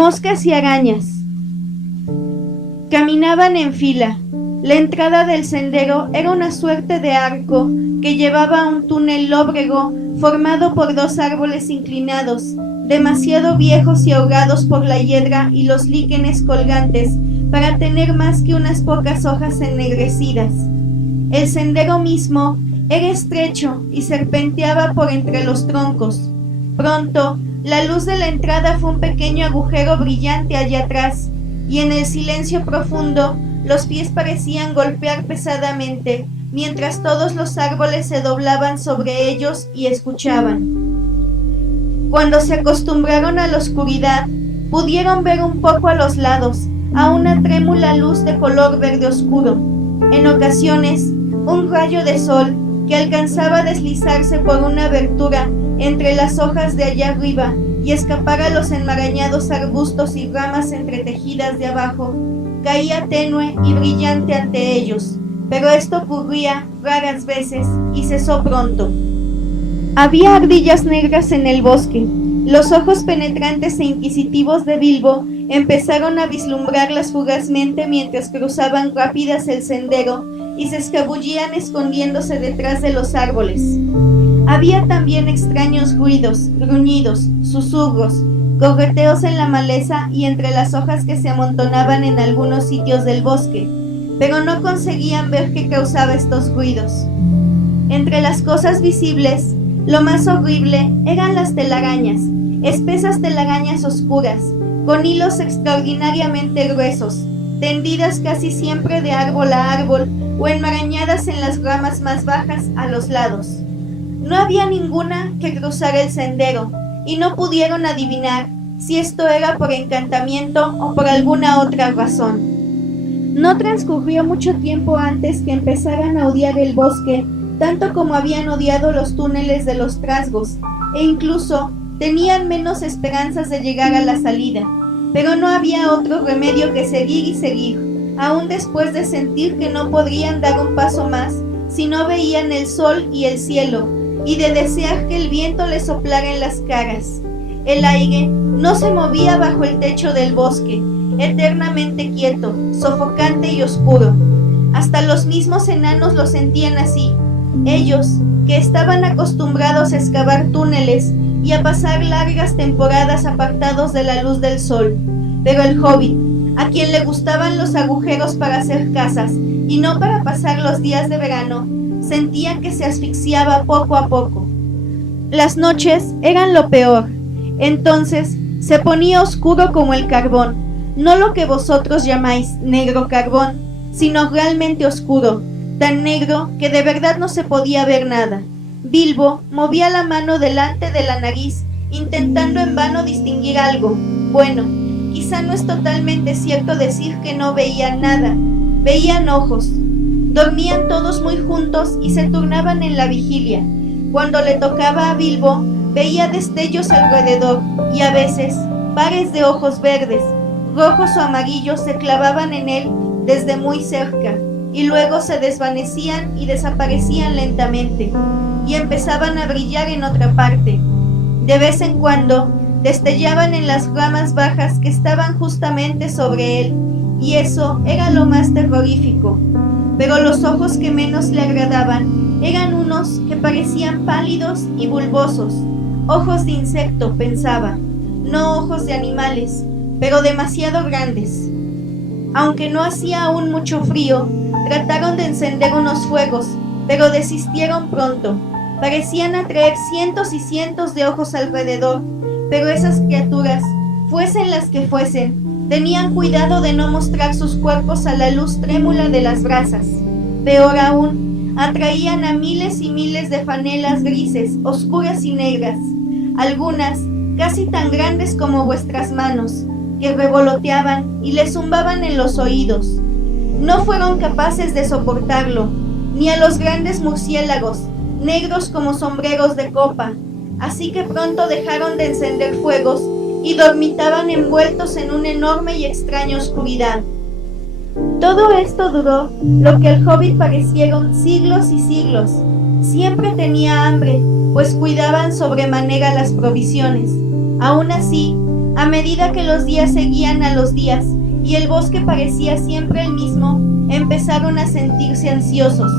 Moscas y arañas. Caminaban en fila. La entrada del sendero era una suerte de arco que llevaba a un túnel lóbrego formado por dos árboles inclinados, demasiado viejos y ahogados por la hiedra y los líquenes colgantes para tener más que unas pocas hojas ennegrecidas. El sendero mismo era estrecho y serpenteaba por entre los troncos. Pronto, la luz de la entrada fue un pequeño agujero brillante allá atrás, y en el silencio profundo los pies parecían golpear pesadamente, mientras todos los árboles se doblaban sobre ellos y escuchaban. Cuando se acostumbraron a la oscuridad, pudieron ver un poco a los lados, a una trémula luz de color verde oscuro. En ocasiones, un rayo de sol que alcanzaba a deslizarse por una abertura entre las hojas de allá arriba y escapar a los enmarañados arbustos y ramas entretejidas de abajo, caía tenue y brillante ante ellos, pero esto ocurría raras veces y cesó pronto. Había ardillas negras en el bosque. Los ojos penetrantes e inquisitivos de Bilbo empezaron a vislumbrarlas fugazmente mientras cruzaban rápidas el sendero y se escabullían escondiéndose detrás de los árboles. Había también extraños ruidos, gruñidos, susurros, correteos en la maleza y entre las hojas que se amontonaban en algunos sitios del bosque, pero no conseguían ver qué causaba estos ruidos. Entre las cosas visibles, lo más horrible eran las telarañas, espesas telarañas oscuras, con hilos extraordinariamente gruesos, tendidas casi siempre de árbol a árbol o enmarañadas en las ramas más bajas a los lados. No había ninguna que cruzara el sendero, y no pudieron adivinar si esto era por encantamiento o por alguna otra razón. No transcurrió mucho tiempo antes que empezaran a odiar el bosque, tanto como habían odiado los túneles de los trasgos, e incluso tenían menos esperanzas de llegar a la salida. Pero no había otro remedio que seguir y seguir, aún después de sentir que no podrían dar un paso más si no veían el sol y el cielo, y de desear que el viento les soplara en las caras. El aire no se movía bajo el techo del bosque, eternamente quieto, sofocante y oscuro. Hasta los mismos enanos lo sentían así, ellos que estaban acostumbrados a excavar túneles y a pasar largas temporadas apartados de la luz del sol. Pero el hobbit, a quien le gustaban los agujeros para hacer casas y no para pasar los días de verano, sentía que se asfixiaba poco a poco. Las noches eran lo peor. Entonces se ponía oscuro como el carbón, no lo que vosotros llamáis negro carbón, sino realmente oscuro, tan negro que de verdad no se podía ver nada. Bilbo movía la mano delante de la nariz, intentando en vano distinguir algo. Bueno, quizá no es totalmente cierto decir que no veían nada. Veían ojos. Dormían todos muy juntos y se turnaban en la vigilia. Cuando le tocaba a Bilbo, veía destellos alrededor y a veces pares de ojos verdes, rojos o amarillos se clavaban en él desde muy cerca y luego se desvanecían y desaparecían lentamente y empezaban a brillar en otra parte. De vez en cuando destellaban en las ramas bajas que estaban justamente sobre él, y eso era lo más terrorífico. Pero los ojos que menos le agradaban eran unos que parecían pálidos y bulbosos, ojos de insecto, pensaba, no ojos de animales, pero demasiado grandes. Aunque no hacía aún mucho frío, trataron de encender unos fuegos, pero desistieron pronto. Parecían atraer cientos y cientos de ojos alrededor, pero esas criaturas, fuesen las que fuesen, tenían cuidado de no mostrar sus cuerpos a la luz trémula de las brasas. Peor aún, atraían a miles y miles de fanelas grises, oscuras y negras, algunas casi tan grandes como vuestras manos, que revoloteaban y les zumbaban en los oídos. No fueron capaces de soportarlo, ni a los grandes murciélagos, negros como sombreros de copa, así que pronto dejaron de encender fuegos y dormitaban envueltos en una enorme y extraña oscuridad. Todo esto duró lo que al hobbit parecieron siglos y siglos. Siempre tenía hambre, pues cuidaban sobremanera las provisiones. Aún así, A medida que los días seguían a los días y el bosque parecía siempre el mismo, empezaron a sentirse ansiosos.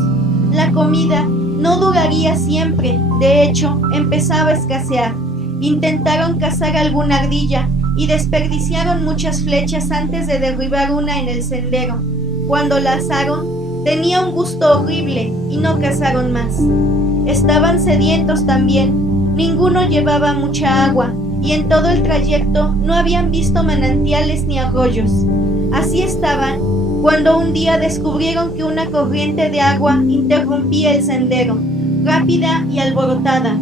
La comida no duraría siempre, de hecho, empezaba a escasear. Intentaron cazar alguna ardilla y desperdiciaron muchas flechas antes de derribar una en el sendero. Cuando la asaron, tenía un gusto horrible y no cazaron más. Estaban sedientos también, ninguno llevaba mucha agua y en todo el trayecto no habían visto manantiales ni arroyos. Así estaban cuando un día descubrieron que una corriente de agua interrumpía el sendero, rápida y alborotada,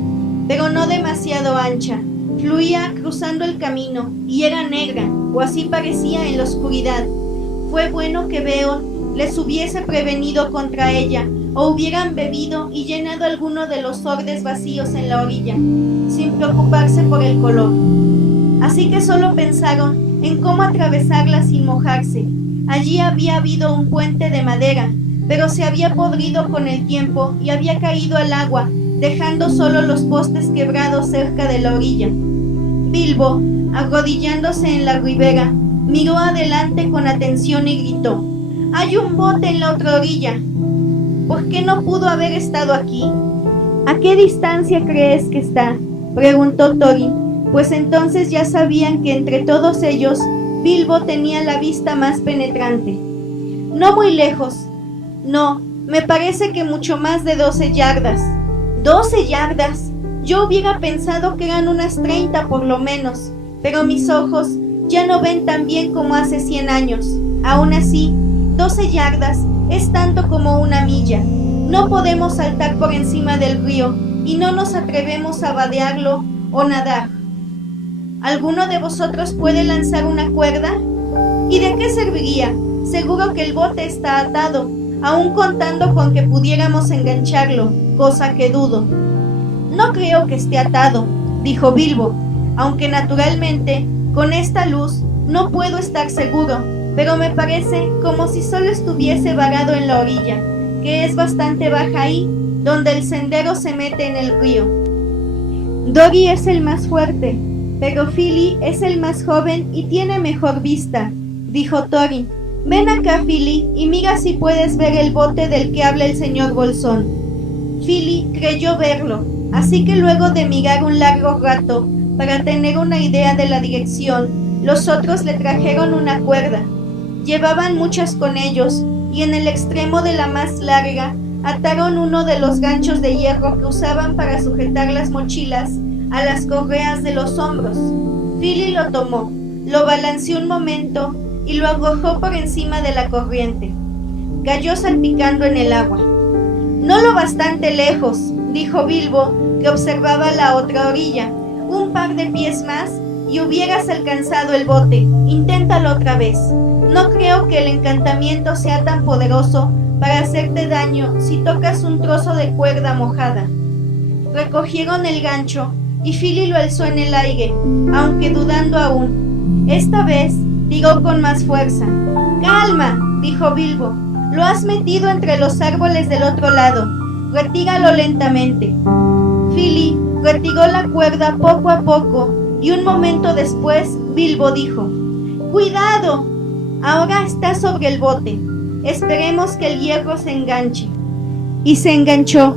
pero no demasiado ancha. Fluía cruzando el camino y era negra, o así parecía en la oscuridad. Fue bueno que Beón les hubiese prevenido contra ella, o hubieran bebido y llenado alguno de los ordes vacíos en la orilla, sin preocuparse por el color. Así que solo pensaron en cómo atravesarla sin mojarse. Allí había habido un puente de madera, pero se había podrido con el tiempo y había caído al agua, dejando solo los postes quebrados cerca de la orilla. Bilbo, arrodillándose en la ribera, miró adelante con atención y gritó: «Hay un bote en la otra orilla. ¿Por qué no pudo haber estado aquí?» «¿A qué distancia crees que está?», preguntó Thorin, pues entonces ya sabían que entre todos ellos Bilbo tenía la vista más penetrante. «No muy lejos. No, me parece que mucho más de 12 yardas». «¿12 yardas? Yo hubiera pensado que eran unas 30 por lo menos, pero mis ojos ya no ven tan bien como hace 100 años. Aún así, 12 yardas es tanto como una milla. No podemos saltar por encima del río y no nos atrevemos a vadearlo o nadar. ¿Alguno de vosotros puede lanzar una cuerda? ¿Y de qué serviría? Seguro que el bote está atado, aun contando con que pudiéramos engancharlo, cosa que dudo». «No creo que esté atado», dijo Bilbo, «aunque naturalmente, con esta luz, no puedo estar seguro, pero me parece como si solo estuviese varado en la orilla, que es bastante baja ahí, donde el sendero se mete en el río. Dori es el más fuerte, pero Fili es el más joven y tiene mejor vista», dijo Thorin. «Ven acá, Fili, y mira si puedes ver el bote del que habla el señor Bolsón». Fili creyó verlo, así que luego de mirar un largo rato para tener una idea de la dirección, los otros le trajeron una cuerda. Llevaban muchas con ellos, y en el extremo de la más larga ataron uno de los ganchos de hierro que usaban para sujetar las mochilas a las correas de los hombros. Fili lo tomó, lo balanceó un momento y lo arrojó por encima de la corriente. Cayó salpicando en el agua. «No lo bastante lejos», dijo Bilbo, que observaba la otra orilla. «Un par de pies más y hubieras alcanzado el bote. Inténtalo otra vez. No creo que el encantamiento sea tan poderoso para hacerte daño si tocas un trozo de cuerda mojada». Recogieron el gancho y Fili lo alzó en el aire, aunque dudando aún. Esta vez tiró con más fuerza. «Calma», dijo Bilbo. «Lo has metido entre los árboles del otro lado. Retíralo lentamente». Fili retiró la cuerda poco a poco y un momento después Bilbo dijo: «¡Cuidado! Ahora está sobre el bote. Esperemos que el hierro se enganche». Y se enganchó.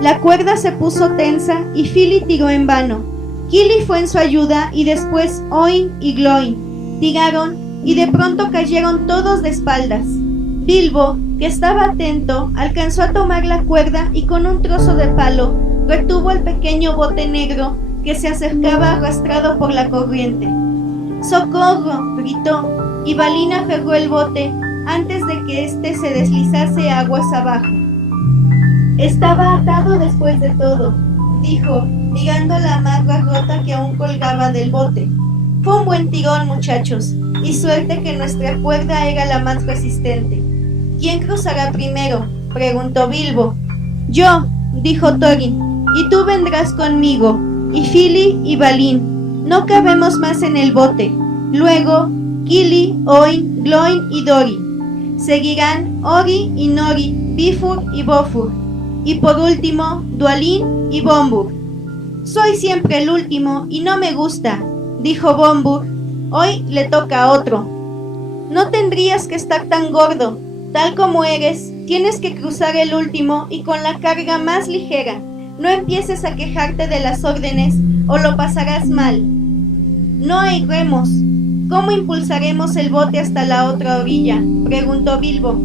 La cuerda se puso tensa y Fili tiró en vano. Kili fue en su ayuda y después Oin y Gloin tiraron y de pronto cayeron todos de espaldas. Bilbo, que estaba atento, alcanzó a tomar la cuerda y con un trozo de palo retuvo el pequeño bote negro que se acercaba arrastrado por la corriente. «¡Socorro!», gritó, y Balin aferró el bote antes de que éste se deslizase aguas abajo. «Estaba atado después de todo», dijo, mirando la amarra rota que aún colgaba del bote. «Fue un buen tirón, muchachos, y suerte que nuestra cuerda era la más resistente». «¿Quién cruzará primero?», preguntó Bilbo. «Yo», dijo Thorin, «y tú vendrás conmigo, y Fili y Balin. No cabemos más en el bote. Luego, Kili, Oin, Gloin y Dori. Seguirán Ori y Nori, Bifur y Bofur. Y por último, Dwalin y Bombur». «Soy siempre el último y no me gusta», dijo Bombur, Hoy le toca a otro. No tendrías que estar tan gordo. Tal como eres, tienes que cruzar el último y con la carga más ligera. No empieces a quejarte de las órdenes o lo pasarás mal. No hay remos. ¿Cómo impulsaremos el bote hasta la otra orilla?, preguntó Bilbo.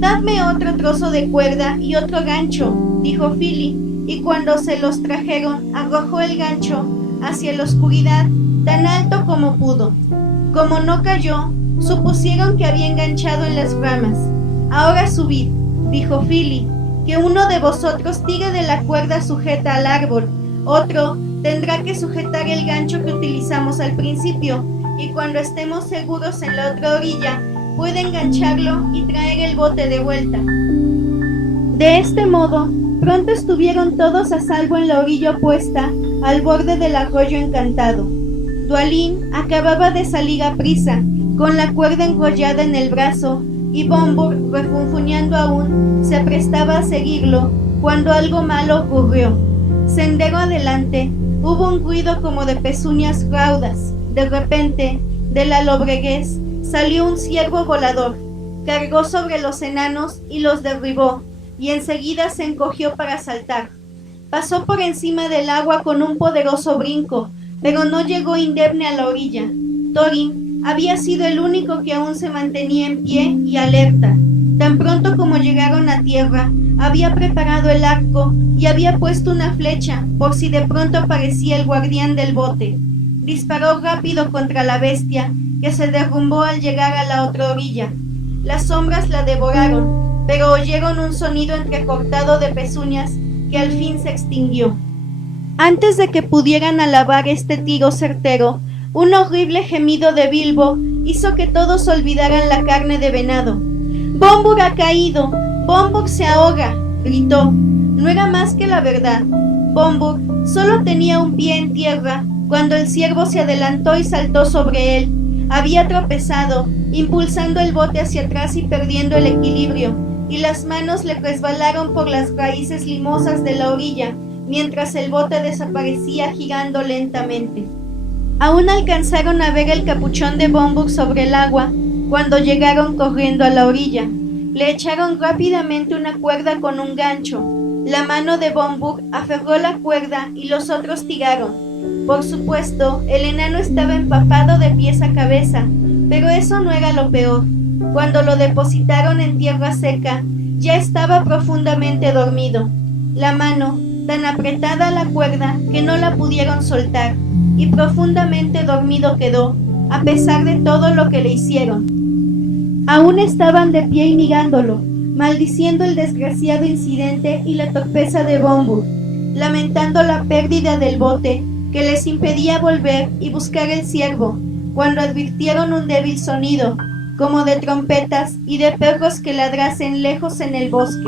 Dadme otro trozo de cuerda y otro gancho, dijo Fili, y cuando se los trajeron, arrojó el gancho hacia la oscuridad tan alto como pudo. Como no cayó, supusieron que había enganchado en las ramas. Ahora subid, dijo Fili, que uno de vosotros tire de la cuerda sujeta al árbol, otro tendrá que sujetar el gancho que utilizamos al principio, y cuando estemos seguros en la otra orilla, puede engancharlo y traer el bote de vuelta. De este modo, pronto estuvieron todos a salvo en la orilla opuesta, al borde del arroyo encantado. Dwalin acababa de salir a prisa, con la cuerda enrollada en el brazo, y Bombur, refunfuñando aún, se aprestaba a seguirlo, cuando algo malo ocurrió. Sendero adelante, hubo un ruido como de pezuñas raudas. De repente, de la lobreguez, salió un ciervo volador, cargó sobre los enanos y los derribó, y enseguida se encogió para saltar. Pasó por encima del agua con un poderoso brinco, pero no llegó indemne a la orilla. Thorin había sido el único que aún se mantenía en pie y alerta. Tan pronto como llegaron a tierra, había preparado el arco y había puesto una flecha por si de pronto aparecía el guardián del bote. Disparó rápido contra la bestia, que se derrumbó al llegar a la otra orilla. Las sombras la devoraron, pero oyeron un sonido entrecortado de pezuñas que al fin se extinguió. Antes de que pudieran alabar este tiro certero, un horrible gemido de Bilbo hizo que todos olvidaran la carne de venado. «¡Bombur ha caído! ¡Bombur se ahoga!», gritó. No era más que la verdad. Bombur solo tenía un pie en tierra cuando el ciervo se adelantó y saltó sobre él. Había tropezado, impulsando el bote hacia atrás y perdiendo el equilibrio, y las manos le resbalaron por las raíces limosas de la orilla, mientras el bote desaparecía girando lentamente. Aún alcanzaron a ver el capuchón de Bombur sobre el agua cuando llegaron corriendo a la orilla. Le echaron rápidamente una cuerda con un gancho. La mano de Bombur aferró la cuerda y los otros tiraron. Por supuesto, el enano estaba empapado de pies a cabeza, pero eso no era lo peor. Cuando lo depositaron en tierra seca, ya estaba profundamente dormido. La mano, tan apretada a la cuerda que no la pudieron soltar, y profundamente dormido quedó, a pesar de todo lo que le hicieron. Aún estaban de pie y mirándolo, maldiciendo el desgraciado incidente y la torpeza de Bombur, lamentando la pérdida del bote que les impedía volver y buscar el ciervo, cuando advirtieron un débil sonido, como de trompetas y de perros que ladrasen lejos en el bosque.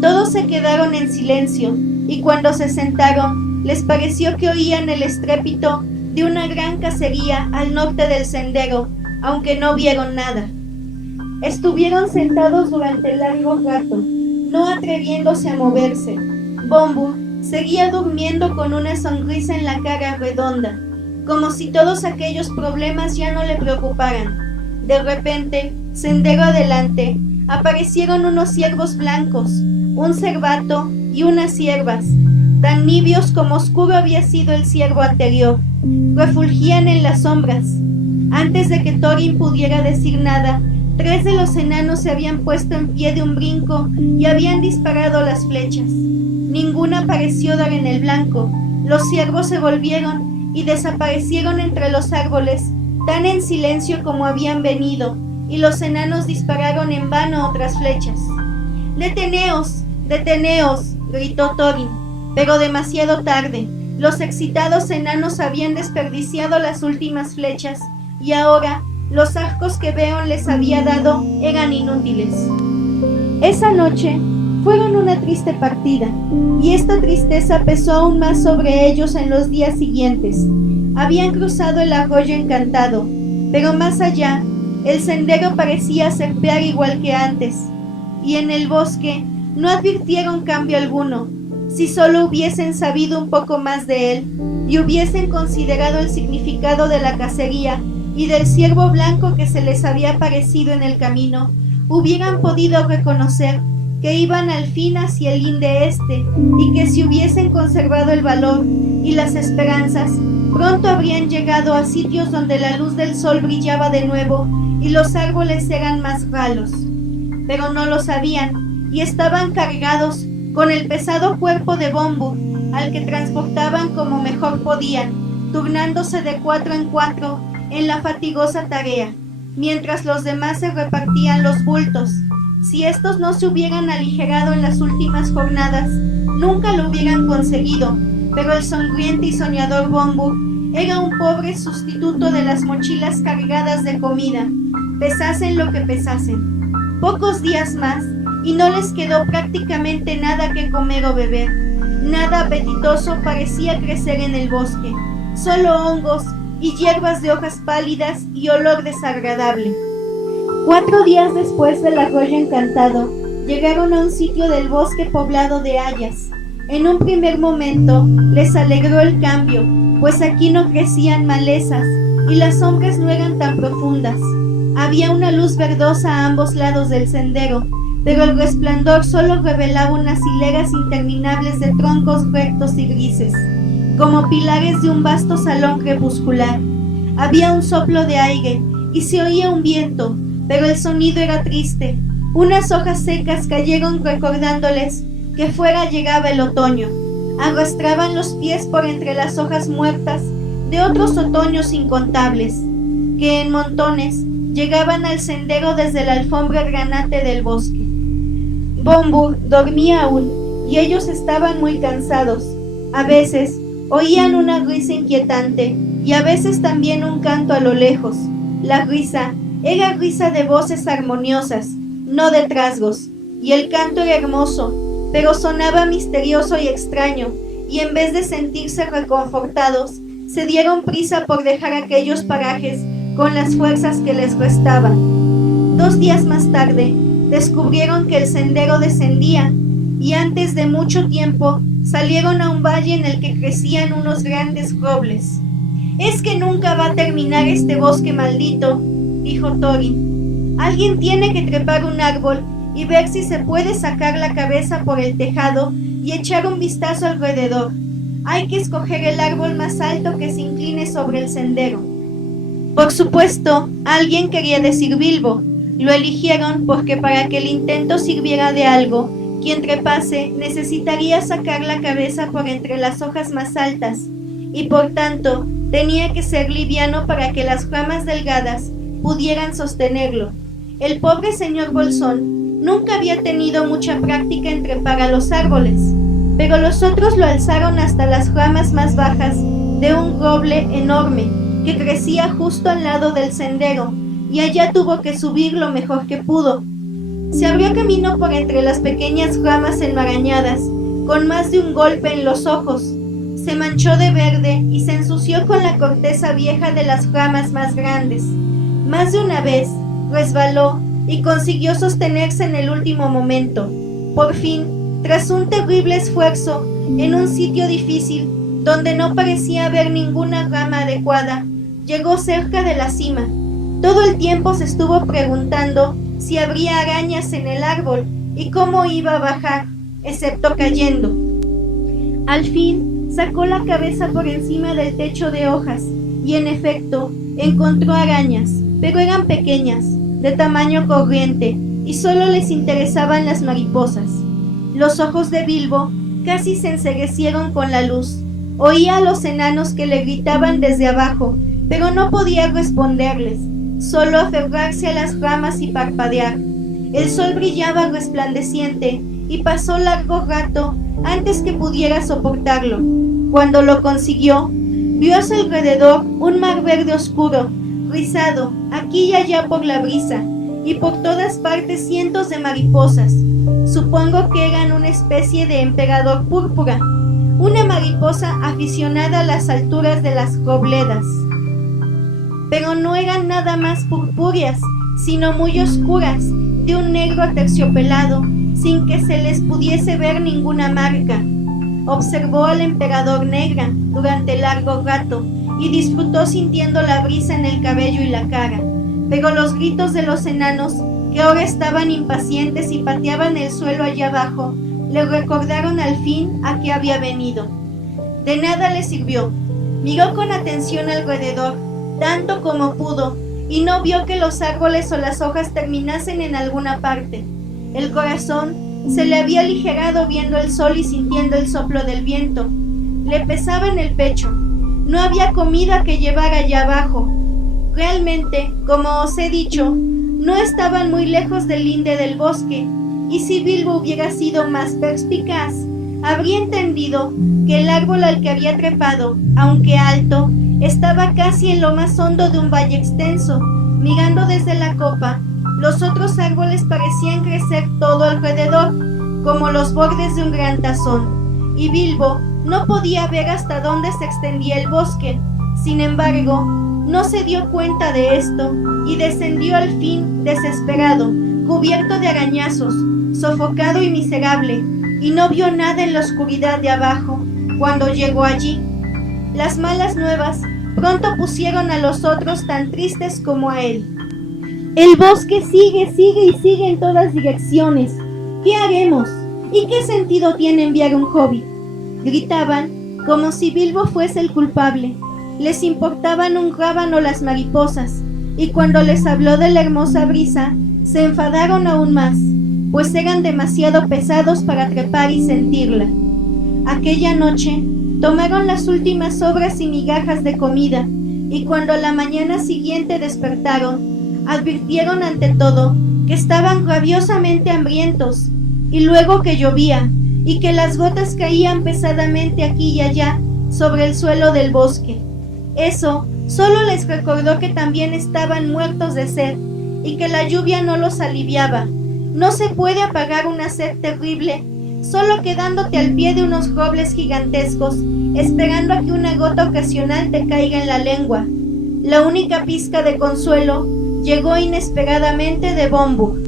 Todos se quedaron en silencio, y cuando se sentaron, les pareció que oían el estrépito de una gran cacería al norte del sendero, aunque no vieron nada. Estuvieron sentados durante largo rato, no atreviéndose a moverse. Bombur seguía durmiendo con una sonrisa en la cara redonda, como si todos aquellos problemas ya no le preocuparan. De repente, sendero adelante, aparecieron unos ciervos blancos, un cervato y unas ciervas, tan nibios como oscuro había sido el ciervo anterior. Refulgían en las sombras. Antes de que Thorin pudiera decir nada, 3 de los enanos se habían puesto en pie de un brinco y habían disparado las flechas. Ninguna pareció dar en el blanco. Los ciervos se volvieron y desaparecieron entre los árboles, tan en silencio como habían venido, y los enanos dispararon en vano otras flechas. «¡Deteneos! ¡Deteneos!», gritó Thorin, pero demasiado tarde. Los excitados enanos habían desperdiciado las últimas flechas, y ahora los arcos que Beorn les había dado eran inútiles. Esa noche fueron una triste partida, y esta tristeza pesó aún más sobre ellos en los días siguientes. Habían cruzado el arroyo encantado, pero más allá, el sendero parecía serpear igual que antes, y en el bosque no advirtieron cambio alguno. Si solo hubiesen sabido un poco más de él, y hubiesen considerado el significado de la cacería y del ciervo blanco que se les había aparecido en el camino, hubieran podido reconocer que iban al fin hacia el linde este, y que si hubiesen conservado el valor y las esperanzas, pronto habrían llegado a sitios donde la luz del sol brillaba de nuevo y los árboles eran más ralos. Pero no lo sabían, y estaban cargados con el pesado cuerpo de Bombur, al que transportaban como mejor podían, turnándose de 4 en 4 en la fatigosa tarea, mientras los demás se repartían los bultos. Si estos no se hubieran aligerado en las últimas jornadas, nunca lo hubieran conseguido, pero el sonriente y soñador Bombur era un pobre sustituto de las mochilas cargadas de comida, pesasen lo que pesasen. Pocos días más, y no les quedó prácticamente nada que comer o beber. Nada apetitoso parecía crecer en el bosque, solo hongos y hierbas de hojas pálidas y olor desagradable. 4 días después del arroyo encantado, llegaron a un sitio del bosque poblado de hayas. En un primer momento les alegró el cambio, pues aquí no crecían malezas y las sombras no eran tan profundas. Había una luz verdosa a ambos lados del sendero, pero el resplandor solo revelaba unas hileras interminables de troncos rectos y grises, como pilares de un vasto salón crepuscular. Había un soplo de aire y se oía un viento, pero el sonido era triste. Unas hojas secas cayeron recordándoles que fuera llegaba el otoño. Arrastraban los pies por entre las hojas muertas de otros otoños incontables, que en montones llegaban al sendero desde la alfombra granate del bosque. Bombur dormía aún, y ellos estaban muy cansados. A veces oían una risa inquietante, y a veces también un canto a lo lejos. La risa era risa de voces armoniosas, no de trasgos, y el canto era hermoso, pero sonaba misterioso y extraño, y en vez de sentirse reconfortados, se dieron prisa por dejar aquellos parajes con las fuerzas que les restaban. 2 días más tarde, descubrieron que el sendero descendía, y antes de mucho tiempo salieron a un valle en el que crecían unos grandes robles. «Es que nunca va a terminar este bosque maldito», dijo Thorin. «Alguien tiene que trepar un árbol y ver si se puede sacar la cabeza por el tejado y echar un vistazo alrededor. Hay que escoger el árbol más alto que se incline sobre el sendero». Por supuesto, alguien quería decir Bilbo. Lo eligieron porque para que el intento sirviera de algo, quien trepase necesitaría sacar la cabeza por entre las hojas más altas, y por tanto tenía que ser liviano para que las ramas delgadas pudieran sostenerlo. El pobre señor Bolsón nunca había tenido mucha práctica en trepar a los árboles, pero los otros lo alzaron hasta las ramas más bajas de un roble enorme que crecía justo al lado del sendero, y allá tuvo que subir lo mejor que pudo. Se abrió camino por entre las pequeñas ramas enmarañadas, con más de un golpe en los ojos. Se manchó de verde y se ensució con la corteza vieja de las ramas más grandes. Más de una vez resbaló y consiguió sostenerse en el último momento. Por fin, tras un terrible esfuerzo, en un sitio difícil, donde no parecía haber ninguna rama adecuada, llegó cerca de la cima. Todo el tiempo se estuvo preguntando si habría arañas en el árbol y cómo iba a bajar, excepto cayendo. Al fin, sacó la cabeza por encima del techo de hojas y, en efecto, encontró arañas, pero eran pequeñas, de tamaño corriente, y solo les interesaban las mariposas. Los ojos de Bilbo casi se enceguecieron con la luz. Oía a los enanos que le gritaban desde abajo, pero no podía responderles, solo aferrarse a las ramas y parpadear. El sol brillaba resplandeciente y pasó largo rato antes que pudiera soportarlo. Cuando lo consiguió, vio a su alrededor un mar verde oscuro, rizado aquí y allá por la brisa, y por todas partes cientos de mariposas. Supongo que eran una especie de emperador púrpura, una mariposa aficionada a las alturas de las robledas. Pero no eran nada más purpúreas, sino muy oscuras, de un negro aterciopelado, sin que se les pudiese ver ninguna marca. observó al emperador Negra durante largo rato y disfrutó sintiendo la brisa en el cabello y la cara, pero los gritos de los enanos, que ahora estaban impacientes y pateaban el suelo allá abajo, le recordaron al fin a qué había venido. De nada le sirvió. Miró con atención alrededor, tanto como pudo, y no vio que los árboles o las hojas terminasen en alguna parte. El corazón se le había aligerado viendo el sol y sintiendo el soplo del viento. Le pesaba en el pecho. No había comida que llevar allá abajo. Realmente, como os he dicho, no estaban muy lejos del linde del bosque, y si Bilbo hubiera sido más perspicaz, habría entendido que el árbol al que había trepado, aunque alto, estaba casi en lo más hondo de un valle extenso. Mirando desde la copa, los otros árboles parecían crecer todo alrededor, como los bordes de un gran tazón, y Bilbo no podía ver hasta dónde se extendía el bosque. Sin embargo, no se dio cuenta de esto, y descendió al fin desesperado, cubierto de arañazos, sofocado y miserable, y no vio nada en la oscuridad de abajo. Cuando llegó allí, las malas nuevas pronto pusieron a los otros tan tristes como a él. El bosque sigue y sigue en todas direcciones. ¿Qué haremos? ¿Y qué sentido tiene enviar un hobbit? Gritaban como si Bilbo fuese el culpable. Les importaban un rábano las mariposas, y cuando les habló de la hermosa brisa, se enfadaron aún más, pues eran demasiado pesados para trepar y sentirla. Aquella noche tomaron las últimas sobras y migajas de comida, y cuando a la mañana siguiente despertaron, advirtieron ante todo que estaban rabiosamente hambrientos, y luego que llovía, y que las gotas caían pesadamente aquí y allá sobre el suelo del bosque. Eso solo les recordó que también estaban muertos de sed, y que la lluvia no los aliviaba. No se puede apagar una sed terrible solo quedándote al pie de unos robles gigantescos, esperando a que una gota ocasional te caiga en la lengua. La única pizca de consuelo llegó inesperadamente de Bombur.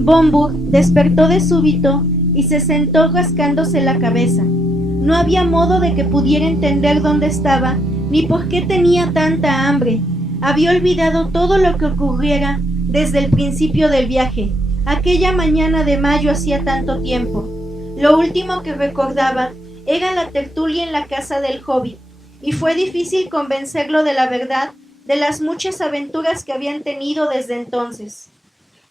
Bombur despertó de súbito y se sentó rascándose la cabeza. No había modo de que pudiera entender dónde estaba ni por qué tenía tanta hambre. Había olvidado todo lo que ocurriera desde el principio del viaje. Aquella mañana de mayo hacía tanto tiempo. Lo último que recordaba era la tertulia en la casa del hobbit, y fue difícil convencerlo de la verdad de las muchas aventuras que habían tenido desde entonces.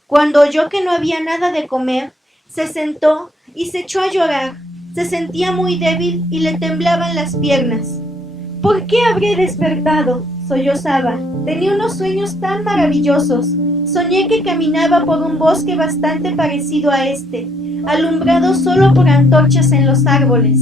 Cuando oyó que no había nada de comer, se sentó y se echó a llorar. Se sentía muy débil y le temblaban las piernas. ¿Por qué habré despertado?, sollozaba. Tenía unos sueños tan maravillosos. Soñé que caminaba por un bosque bastante parecido a este, alumbrado solo por antorchas en los árboles,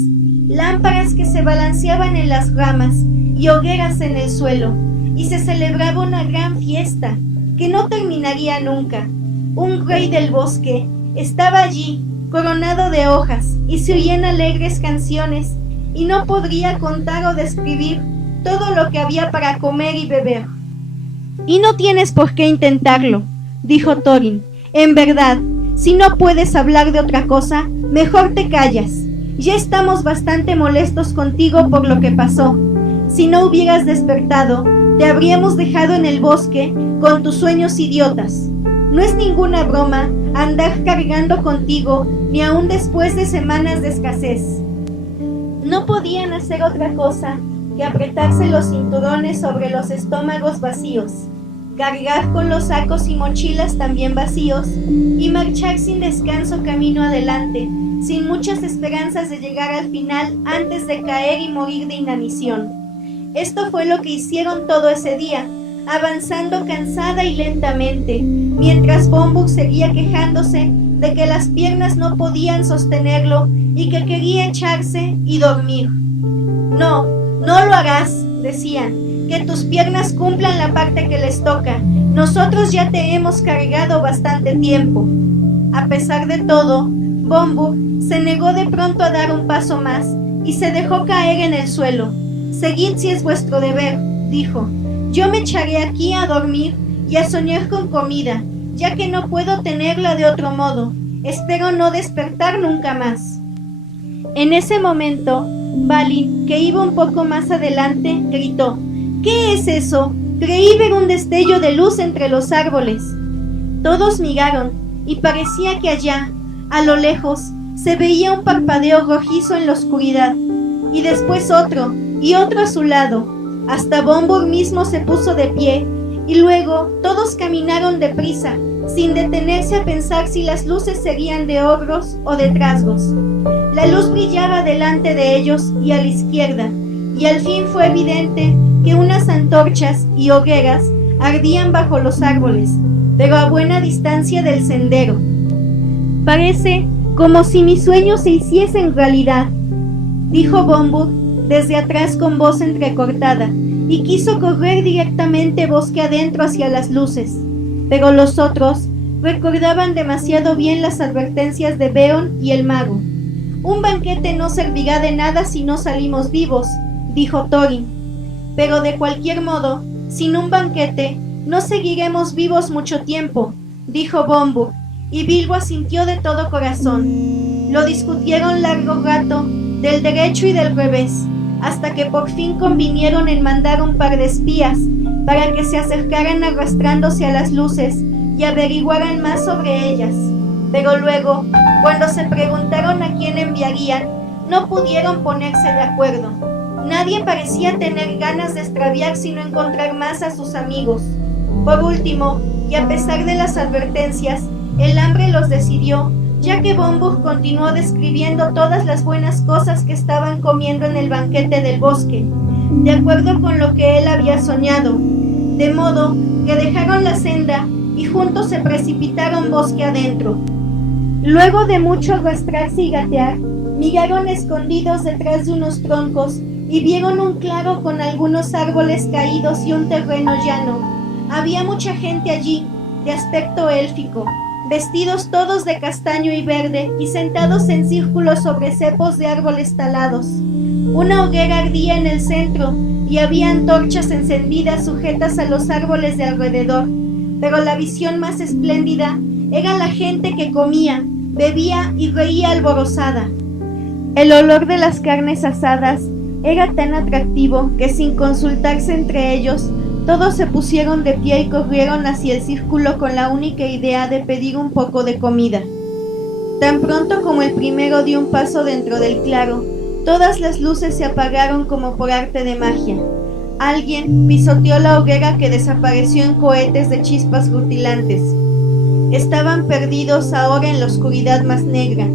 lámparas que se balanceaban en las ramas y hogueras en el suelo, y se celebraba una gran fiesta que no terminaría nunca. Un rey del bosque estaba allí, coronado de hojas, y se oían alegres canciones, y no podría contar o describir todo lo que había para comer y beber. «Y no tienes por qué intentarlo», dijo Thorin. «En verdad, si no puedes hablar de otra cosa, mejor te callas. Ya estamos bastante molestos contigo por lo que pasó. Si no hubieras despertado, te habríamos dejado en el bosque con tus sueños idiotas. No es ninguna broma andar cargando contigo, ni aun después de semanas de escasez». No podían hacer otra cosa que apretarse los cinturones sobre los estómagos vacíos, cargar con los sacos y mochilas también vacíos, y marchar sin descanso camino adelante, sin muchas esperanzas de llegar al final antes de caer y morir de inanición. Esto fue lo que hicieron todo ese día, avanzando cansada y lentamente, mientras Bombur seguía quejándose de que las piernas no podían sostenerlo y que quería echarse y dormir. «No, no lo harás», decían, «que tus piernas cumplan la parte que les toca. Nosotros ya te hemos cargado bastante tiempo». A pesar de todo, Bombur se negó de pronto a dar un paso más y se dejó caer en el suelo. «Seguid si es vuestro deber», dijo. «Yo me echaré aquí a dormir y a soñar con comida, ya que no puedo tenerla de otro modo. Espero no despertar nunca más». En ese momento, Balin, que iba un poco más adelante, gritó: «¿Qué es eso? Creí ver un destello de luz entre los árboles». Todos miraron, y parecía que allá, a lo lejos, se veía un parpadeo rojizo en la oscuridad, y después otro, y otro a su lado. Hasta Bombur mismo se puso de pie, y luego todos caminaron deprisa, sin detenerse a pensar si las luces serían de ogros o de trasgos. La luz brillaba delante de ellos y a la izquierda, y al fin fue evidente que unas antorchas y hogueras ardían bajo los árboles, pero a buena distancia del sendero. «Parece como si mis sueños se hiciesen realidad», dijo Bombur desde atrás con voz entrecortada, y quiso correr directamente bosque adentro hacia las luces. Pero los otros recordaban demasiado bien las advertencias de Beorn y el mago. «Un banquete no servirá de nada si no salimos vivos», dijo Thorin. «Pero de cualquier modo, sin un banquete, no seguiremos vivos mucho tiempo», dijo Bombur, y Bilbo asintió de todo corazón. Lo discutieron largo rato, del derecho y del revés, hasta que por fin convinieron en mandar un par de espías para que se acercaran arrastrándose a las luces y averiguaran más sobre ellas. Pero luego, cuando se preguntaron a quién enviarían, no pudieron ponerse de acuerdo. Nadie parecía tener ganas de extraviar sino encontrar más a sus amigos. Por último, y a pesar de las advertencias, el hambre los decidió, ya que Bombur continuó describiendo todas las buenas cosas que estaban comiendo en el banquete del bosque, de acuerdo con lo que él había soñado, de modo que dejaron la senda y juntos se precipitaron bosque adentro. Luego de mucho arrastrarse y gatear, miraron escondidos detrás de unos troncos y vieron un claro con algunos árboles caídos y un terreno llano. Había mucha gente allí, de aspecto élfico, vestidos todos de castaño y verde y sentados en círculo sobre cepos de árboles talados. Una hoguera ardía en el centro y había antorchas encendidas sujetas a los árboles de alrededor, pero la visión más espléndida era la gente que comía, bebía y reía alborozada. El olor de las carnes asadas era tan atractivo que sin consultarse entre ellos, todos se pusieron de pie y corrieron hacia el círculo con la única idea de pedir un poco de comida. Tan pronto como el primero dio un paso dentro del claro, todas las luces se apagaron como por arte de magia. Alguien pisoteó la hoguera que desapareció en cohetes de chispas rutilantes. Estaban perdidos ahora en la oscuridad más negra,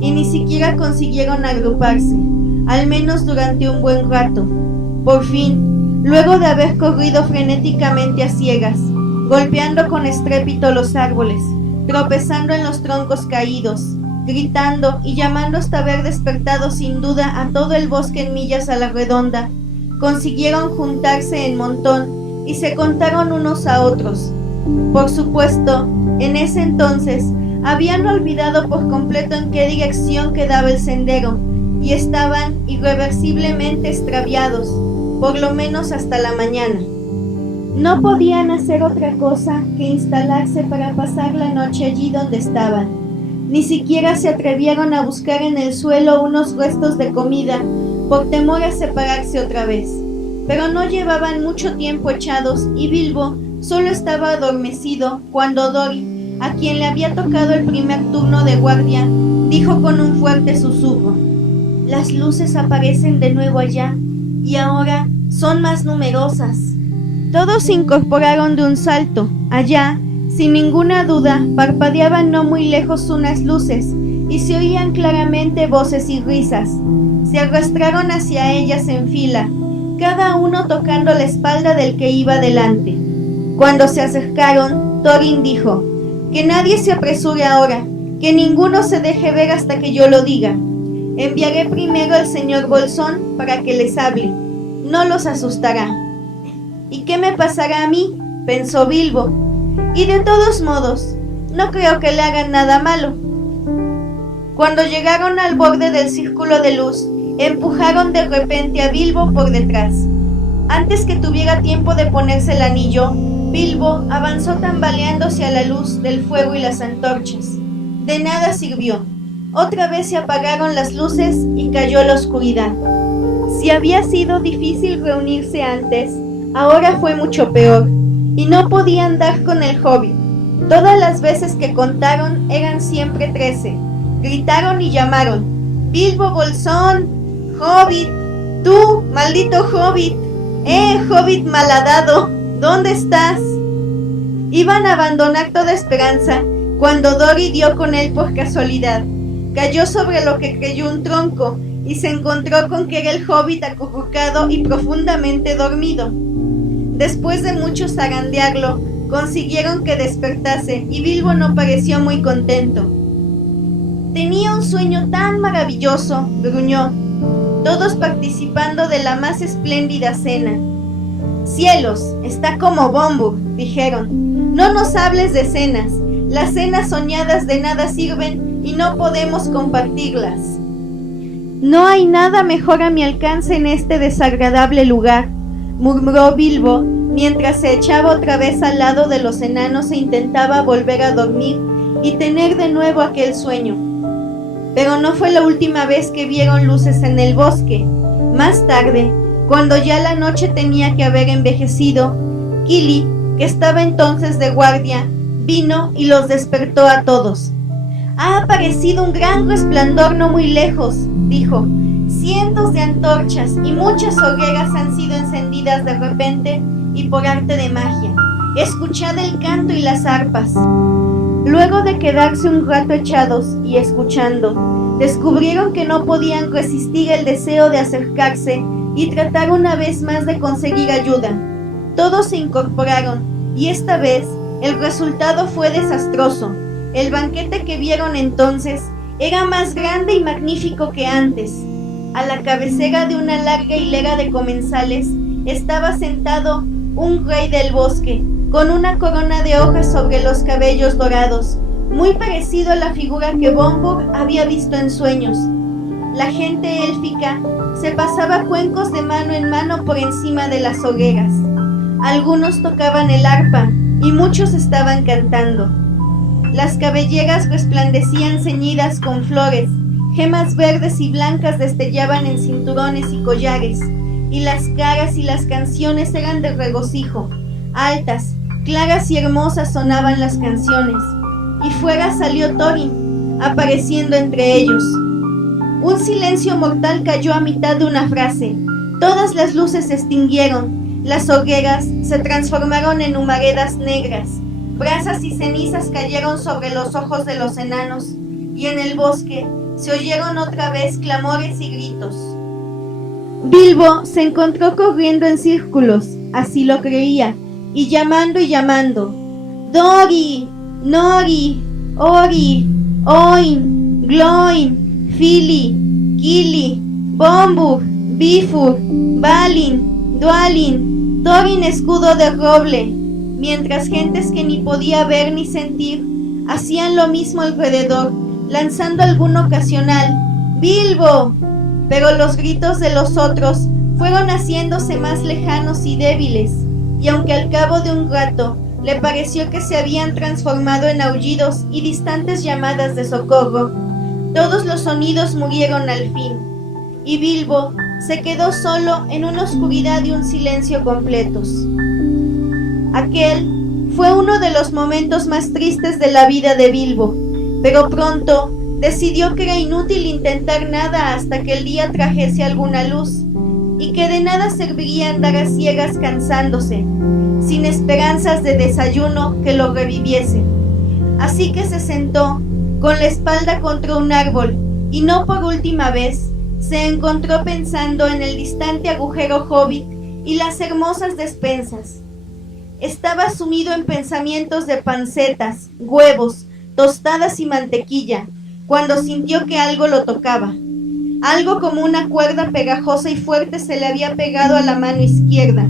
y ni siquiera consiguieron agruparse, al menos durante un buen rato. Por fin, luego de haber corrido frenéticamente a ciegas, golpeando con estrépito los árboles, tropezando en los troncos caídos, gritando y llamando hasta haber despertado sin duda a todo el bosque en millas a la redonda, consiguieron juntarse en montón y se contaron unos a otros. Por supuesto, en ese entonces, habían olvidado por completo en qué dirección quedaba el sendero y estaban irreversiblemente extraviados, por lo menos hasta la mañana. No podían hacer otra cosa que instalarse para pasar la noche allí donde estaban. Ni siquiera se atrevieron a buscar en el suelo unos restos de comida, por temor a separarse otra vez. Pero no llevaban mucho tiempo echados y Bilbo solo estaba adormecido cuando Dori, a quien le había tocado el primer turno de guardia, dijo con un fuerte susurro: «Las luces aparecen de nuevo allá, y ahora son más numerosas». Todos se incorporaron de un salto. Allá, sin ninguna duda, parpadeaban no muy lejos unas luces, y se oían claramente voces y risas. Se arrastraron hacia ellas en fila, cada uno tocando la espalda del que iba delante. Cuando se acercaron, Thorin dijo: «Que nadie se apresure ahora, que ninguno se deje ver hasta que yo lo diga. Enviaré primero al señor Bolsón para que les hable. No los asustará». «¿Y qué me pasará a mí?», pensó Bilbo. «Y de todos modos, no creo que le hagan nada malo». Cuando llegaron al borde del círculo de luz, empujaron de repente a Bilbo por detrás. Antes que tuviera tiempo de ponerse el anillo, Bilbo avanzó tambaleándose a la luz del fuego y las antorchas. De nada sirvió. otra vez se apagaron las luces y cayó la oscuridad. Si había sido difícil reunirse antes, ahora fue mucho peor, y no podían dar con el hobbit. Todas las veces que contaron eran siempre 13. Gritaron y llamaron: ¡Bilbo Bolsón! ¡Hobbit! ¡Tú, maldito hobbit! Hobbit malhadado! ¿Dónde estás? Iban a abandonar toda esperanza cuando Dori dio con él por casualidad. Cayó sobre lo que creyó un tronco y se encontró con que era el hobbit acurrucado y profundamente dormido. Después de mucho zarandearlo, consiguieron que despertase y Bilbo no pareció muy contento. Tenía un sueño tan maravilloso, gruñó, todos participando de la más espléndida cena. Cielos, está como Bombur, dijeron. No nos hables de cenas, las cenas soñadas de nada sirven y no podemos compartirlas. No hay nada mejor a mi alcance en este desagradable lugar, murmuró Bilbo, mientras se echaba otra vez al lado de los enanos e intentaba volver a dormir y tener de nuevo aquel sueño. Pero no fue la última vez que vieron luces en el bosque. Más tarde, cuando ya la noche tenía que haber envejecido, Kili, que estaba entonces de guardia, vino y los despertó a todos. Ha aparecido un gran resplandor no muy lejos, dijo. Cientos de antorchas y muchas hogueras han sido encendidas de repente y por arte de magia. Escuchad el canto y las arpas. Luego de quedarse un rato echados y escuchando, descubrieron que no podían resistir el deseo de acercarse y tratar una vez más de conseguir ayuda. Todos se incorporaron y esta vez el resultado fue desastroso. El banquete que vieron entonces era más grande y magnífico que antes. A la cabecera de una larga hilera de comensales estaba sentado un rey del bosque, con una corona de hojas sobre los cabellos dorados, muy parecido a la figura que Bombur había visto en sueños. La gente élfica se pasaba cuencos de mano en mano por encima de las hogueras. Algunos tocaban el arpa y muchos estaban cantando. Las cabelleras resplandecían ceñidas con flores, gemas verdes y blancas destellaban en cinturones y collares, y las caras y las canciones eran de regocijo. Altas, claras y hermosas sonaban las canciones, y fuera salió Thorin, apareciendo entre ellos. Un silencio mortal cayó a mitad de una frase. Todas las luces se extinguieron, las hogueras se transformaron en humaredas negras, brasas y cenizas cayeron sobre los ojos de los enanos, y en el bosque se oyeron otra vez clamores y gritos. Bilbo se encontró corriendo en círculos, así lo creía, y llamando. Dori, Nori, Ori, Oin, Gloin, Fili, Kili, Bombur, Bifur, Balin, Dwalin, Thorin escudo de roble, mientras gentes que ni podía ver ni sentir hacían lo mismo alrededor, lanzando algún ocasional ¡Bilbo! Pero los gritos de los otros fueron haciéndose más lejanos y débiles, y aunque al cabo de un rato le pareció que se habían transformado en aullidos y distantes llamadas de socorro, todos los sonidos murieron al fin, y Bilbo se quedó solo en una oscuridad y un silencio completos. Aquel fue uno de los momentos más tristes de la vida de Bilbo, pero pronto decidió que era inútil intentar nada hasta que el día trajese alguna luz, y que de nada serviría andar a ciegas cansándose, sin esperanzas de desayuno que lo reviviese. Así que se sentó con la espalda contra un árbol, y no por última vez se encontró pensando en el distante agujero hobbit y las hermosas despensas. Estaba sumido en pensamientos de pancetas, huevos, tostadas y mantequilla, cuando sintió que algo lo tocaba. Algo como una cuerda pegajosa y fuerte se le había pegado a la mano izquierda.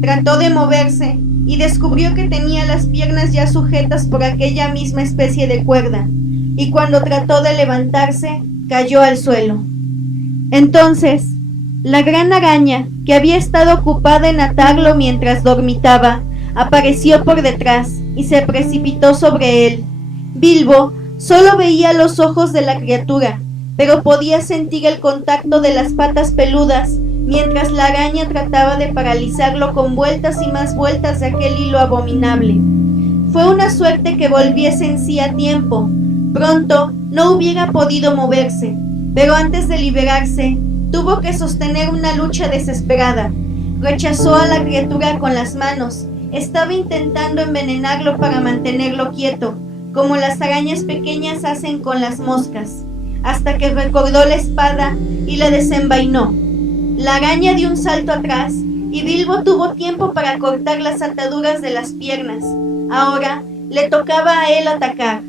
Trató de moverse y descubrió que tenía las piernas ya sujetas por aquella misma especie de cuerda, y cuando trató de levantarse, cayó al suelo. Entonces, la gran araña, que había estado ocupada en atarlo mientras dormitaba, apareció por detrás y se precipitó sobre él. Bilbo Solo veía los ojos de la criatura, pero podía sentir el contacto de las patas peludas, mientras la araña trataba de paralizarlo con vueltas y más vueltas de aquel hilo abominable. Fue una suerte que volviese en sí a tiempo. Pronto no hubiera podido moverse, pero antes de liberarse, tuvo que sostener una lucha desesperada. Rechazó a la criatura con las manos. Estaba intentando envenenarlo para mantenerlo quieto, como las arañas pequeñas hacen con las moscas, hasta que recordó la espada y la desenvainó. La araña dio un salto atrás y Bilbo tuvo tiempo para cortar las ataduras de las piernas. Ahora le tocaba a él atacar.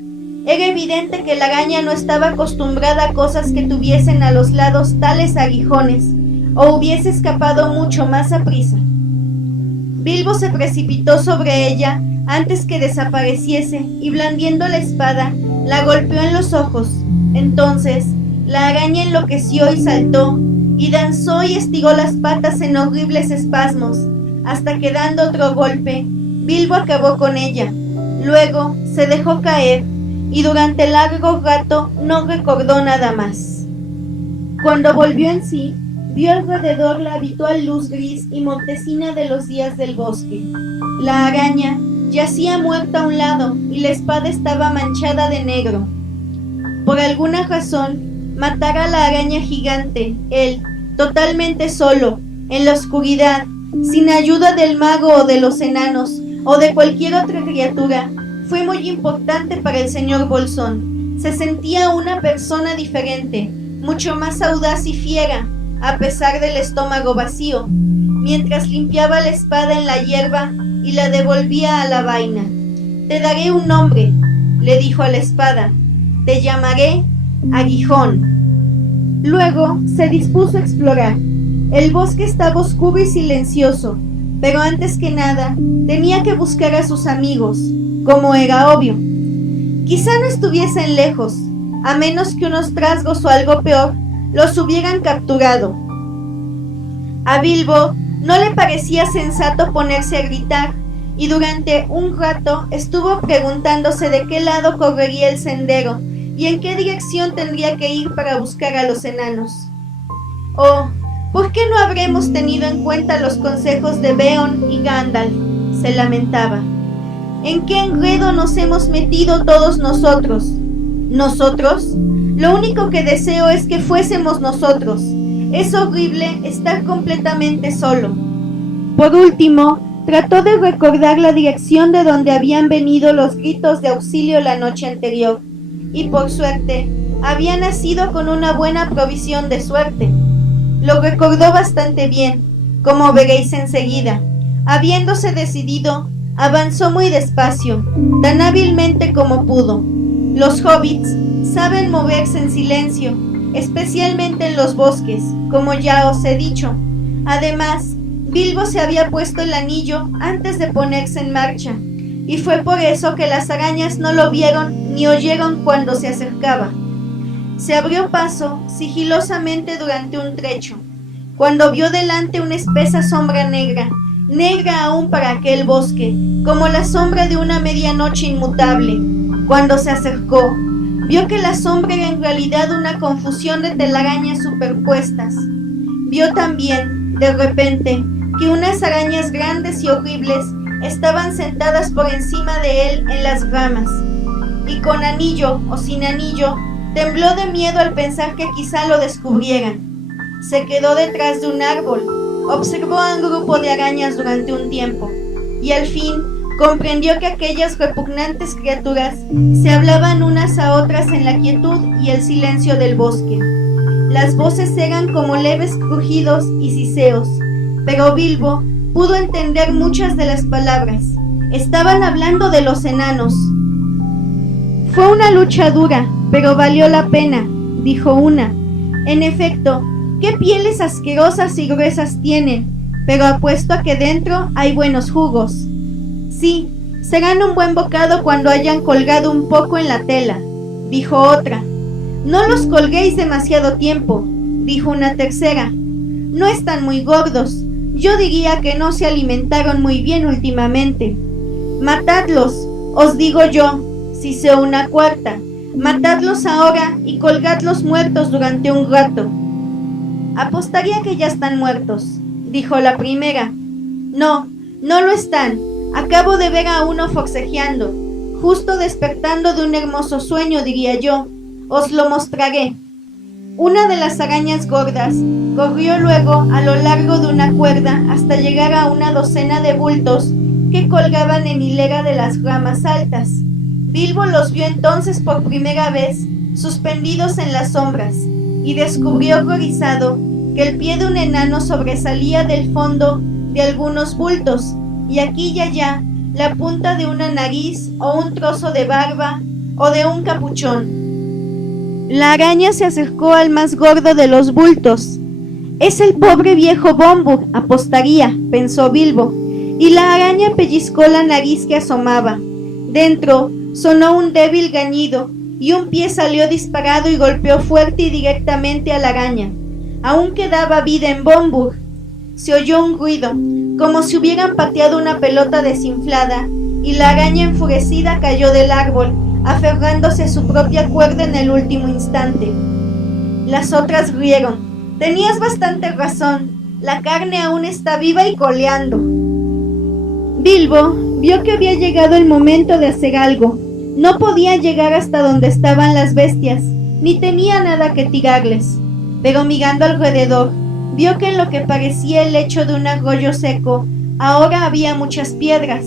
Era evidente que la araña no estaba acostumbrada a cosas que tuviesen a los lados tales aguijones, o hubiese escapado mucho más aprisa. Bilbo se precipitó sobre ella antes que desapareciese y blandiendo la espada, la golpeó en los ojos. Entonces, la araña enloqueció y saltó, y danzó y estiró las patas en horribles espasmos, hasta que dando otro golpe, Bilbo acabó con ella. Luego se dejó caer, y durante largo rato no recordó nada más. Cuando volvió en sí, vio alrededor la habitual luz gris y mortecina de los días del bosque. La araña yacía muerta a un lado y la espada estaba manchada de negro. Por alguna razón, matar a la araña gigante, él, totalmente solo, en la oscuridad, sin ayuda del mago o de los enanos, o de cualquier otra criatura, fue muy importante para el señor Bolsón. Se sentía una persona diferente, mucho más audaz y fiera, a pesar del estómago vacío, mientras limpiaba la espada en la hierba y la devolvía a la vaina. «Te daré un nombre», le dijo a la espada. «Te llamaré Aguijón». Luego se dispuso a explorar. El bosque estaba oscuro y silencioso, pero antes que nada tenía que buscar a sus amigos, como era obvio. Quizá no estuviesen lejos, a menos que unos trasgos o algo peor los hubieran capturado. A Bilbo no le parecía sensato ponerse a gritar, y durante un rato estuvo preguntándose de qué lado correría el sendero y en qué dirección tendría que ir para buscar a los enanos. «Oh, ¿por qué no habremos tenido en cuenta los consejos de Beorn y Gandalf?», se lamentaba. «¿En qué enredo nos hemos metido todos nosotros?» «¿Nosotros? Lo único que deseo es que fuésemos nosotros. Es horrible estar completamente solo». Por último, trató de recordar la dirección de donde habían venido los gritos de auxilio la noche anterior, y por suerte, había nacido con una buena provisión de suerte. Lo recordó bastante bien, como veréis enseguida. Habiéndose decidido, avanzó muy despacio, tan hábilmente como pudo. Los hobbits saben moverse en silencio, especialmente en los bosques, como ya os he dicho. Además, Bilbo se había puesto el anillo antes de ponerse en marcha, y fue por eso que las arañas no lo vieron ni oyeron cuando se acercaba. Se abrió paso sigilosamente durante un trecho, cuando vio delante una espesa sombra negra, negra aún para aquel bosque, como la sombra de una medianoche inmutable. Cuando se acercó, vio que la sombra era en realidad una confusión de telarañas superpuestas. Vio también, de repente, que unas arañas grandes y horribles estaban sentadas por encima de él en las ramas, y con anillo o sin anillo, tembló de miedo al pensar que quizá lo descubrieran. Se quedó detrás de un árbol, observó a un grupo de arañas durante un tiempo, y al fin comprendió que aquellas repugnantes criaturas se hablaban unas a otras en la quietud y el silencio del bosque. Las voces eran como leves crujidos y siseos, pero Bilbo pudo entender muchas de las palabras. Estaban hablando de los enanos. «Fue una lucha dura, pero valió la pena», dijo una. «En efecto, qué pieles asquerosas y gruesas tienen, pero apuesto a que dentro hay buenos jugos». «Sí, serán un buen bocado cuando hayan colgado un poco en la tela», dijo otra. «No los colguéis demasiado tiempo», dijo una tercera. «No están muy gordos. Yo diría que no se alimentaron muy bien últimamente». «Matadlos, os digo yo», siseó una cuarta. Matadlos ahora y colgadlos muertos durante un rato. Apostaría que ya están muertos, dijo la primera. No, no lo están. Acabo de ver a uno forcejeando, justo despertando de un hermoso sueño, diría yo. Os lo mostraré. Una de las arañas gordas corrió luego a lo largo de una cuerda hasta llegar a una docena de bultos que colgaban en hilera de las ramas altas. Bilbo los vio entonces por primera vez suspendidos en las sombras y descubrió horrorizado que el pie de un enano sobresalía del fondo de algunos bultos y aquí y allá la punta de una nariz o un trozo de barba o de un capuchón. La araña se acercó al más gordo de los bultos. Es el pobre viejo Bombur, apostaría, pensó Bilbo, y la araña pellizcó la nariz que asomaba. Dentro sonó un débil gañido y un pie salió disparado y golpeó fuerte y directamente a la araña. Aún quedaba vida en Bombur. Se oyó un ruido, como si hubieran pateado una pelota desinflada, y la araña enfurecida cayó del árbol, aferrándose a su propia cuerda en el último instante. Las otras rieron. Tenías bastante razón, la carne aún está viva y coleando. Bilbo vio que había llegado el momento de hacer algo. No podía llegar hasta donde estaban las bestias, ni tenía nada que tirarles. Pero mirando alrededor, vio que en lo que parecía el lecho de un arroyo seco, ahora había muchas piedras.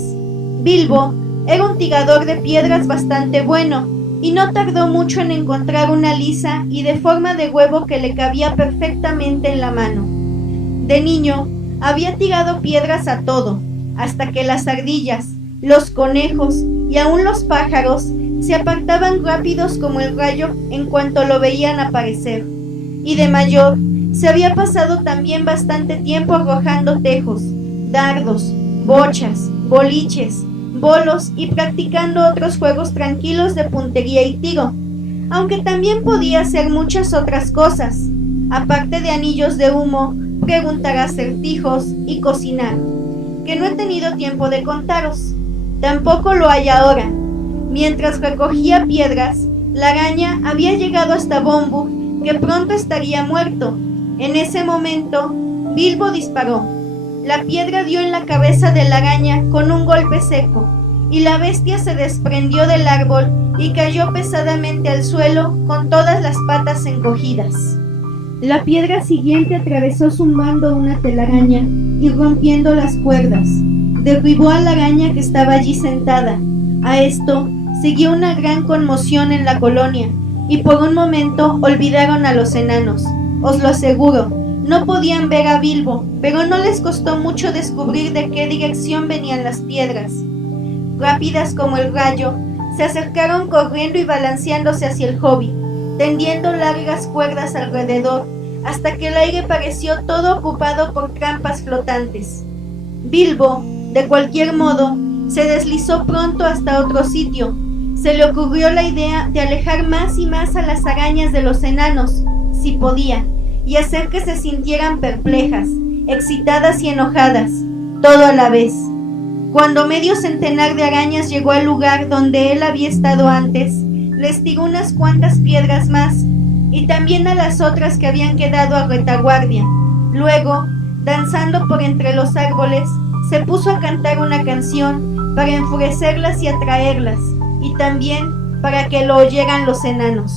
Bilbo era un tirador de piedras bastante bueno, y no tardó mucho en encontrar una lisa y de forma de huevo que le cabía perfectamente en la mano. De niño, había tirado piedras a todo, hasta que las ardillas, los conejos y aún los pájaros se apartaban rápidos como el rayo en cuanto lo veían aparecer. Y de mayor, se había pasado también bastante tiempo arrojando tejos, dardos, bochas, boliches, bolos y practicando otros juegos tranquilos de puntería y tiro, aunque también podía hacer muchas otras cosas, aparte de anillos de humo, preguntar acertijos y cocinar, que no he tenido tiempo de contaros. Tampoco lo hay ahora. Mientras recogía piedras, la araña había llegado hasta Bombur, que pronto estaría muerto. En ese momento, Bilbo disparó. La piedra dio en la cabeza de la araña con un golpe seco, y la bestia se desprendió del árbol y cayó pesadamente al suelo con todas las patas encogidas. La piedra siguiente atravesó zumbando una telaraña y rompiendo las cuerdas. Derribó a la araña que estaba allí sentada. A esto siguió una gran conmoción en la colonia, y por un momento olvidaron a los enanos. Os lo aseguro, no podían ver a Bilbo, pero no les costó mucho descubrir de qué dirección venían las piedras. Rápidas como el rayo, se acercaron corriendo y balanceándose hacia el hobbit, tendiendo largas cuerdas alrededor, hasta que el aire pareció todo ocupado por trampas flotantes. Bilbo, de cualquier modo, se deslizó pronto hasta otro sitio. Se le ocurrió la idea de alejar más y más a las arañas de los enanos, si podía, y hacer que se sintieran perplejas, excitadas y enojadas, todo a la vez. Cuando medio centenar de arañas llegó al lugar donde él había estado antes, les tiró unas cuantas piedras más, y también a las otras que habían quedado a retaguardia. Luego, danzando por entre los árboles, se puso a cantar una canción para enfurecerlas y atraerlas, y también para que lo oyeran los enanos.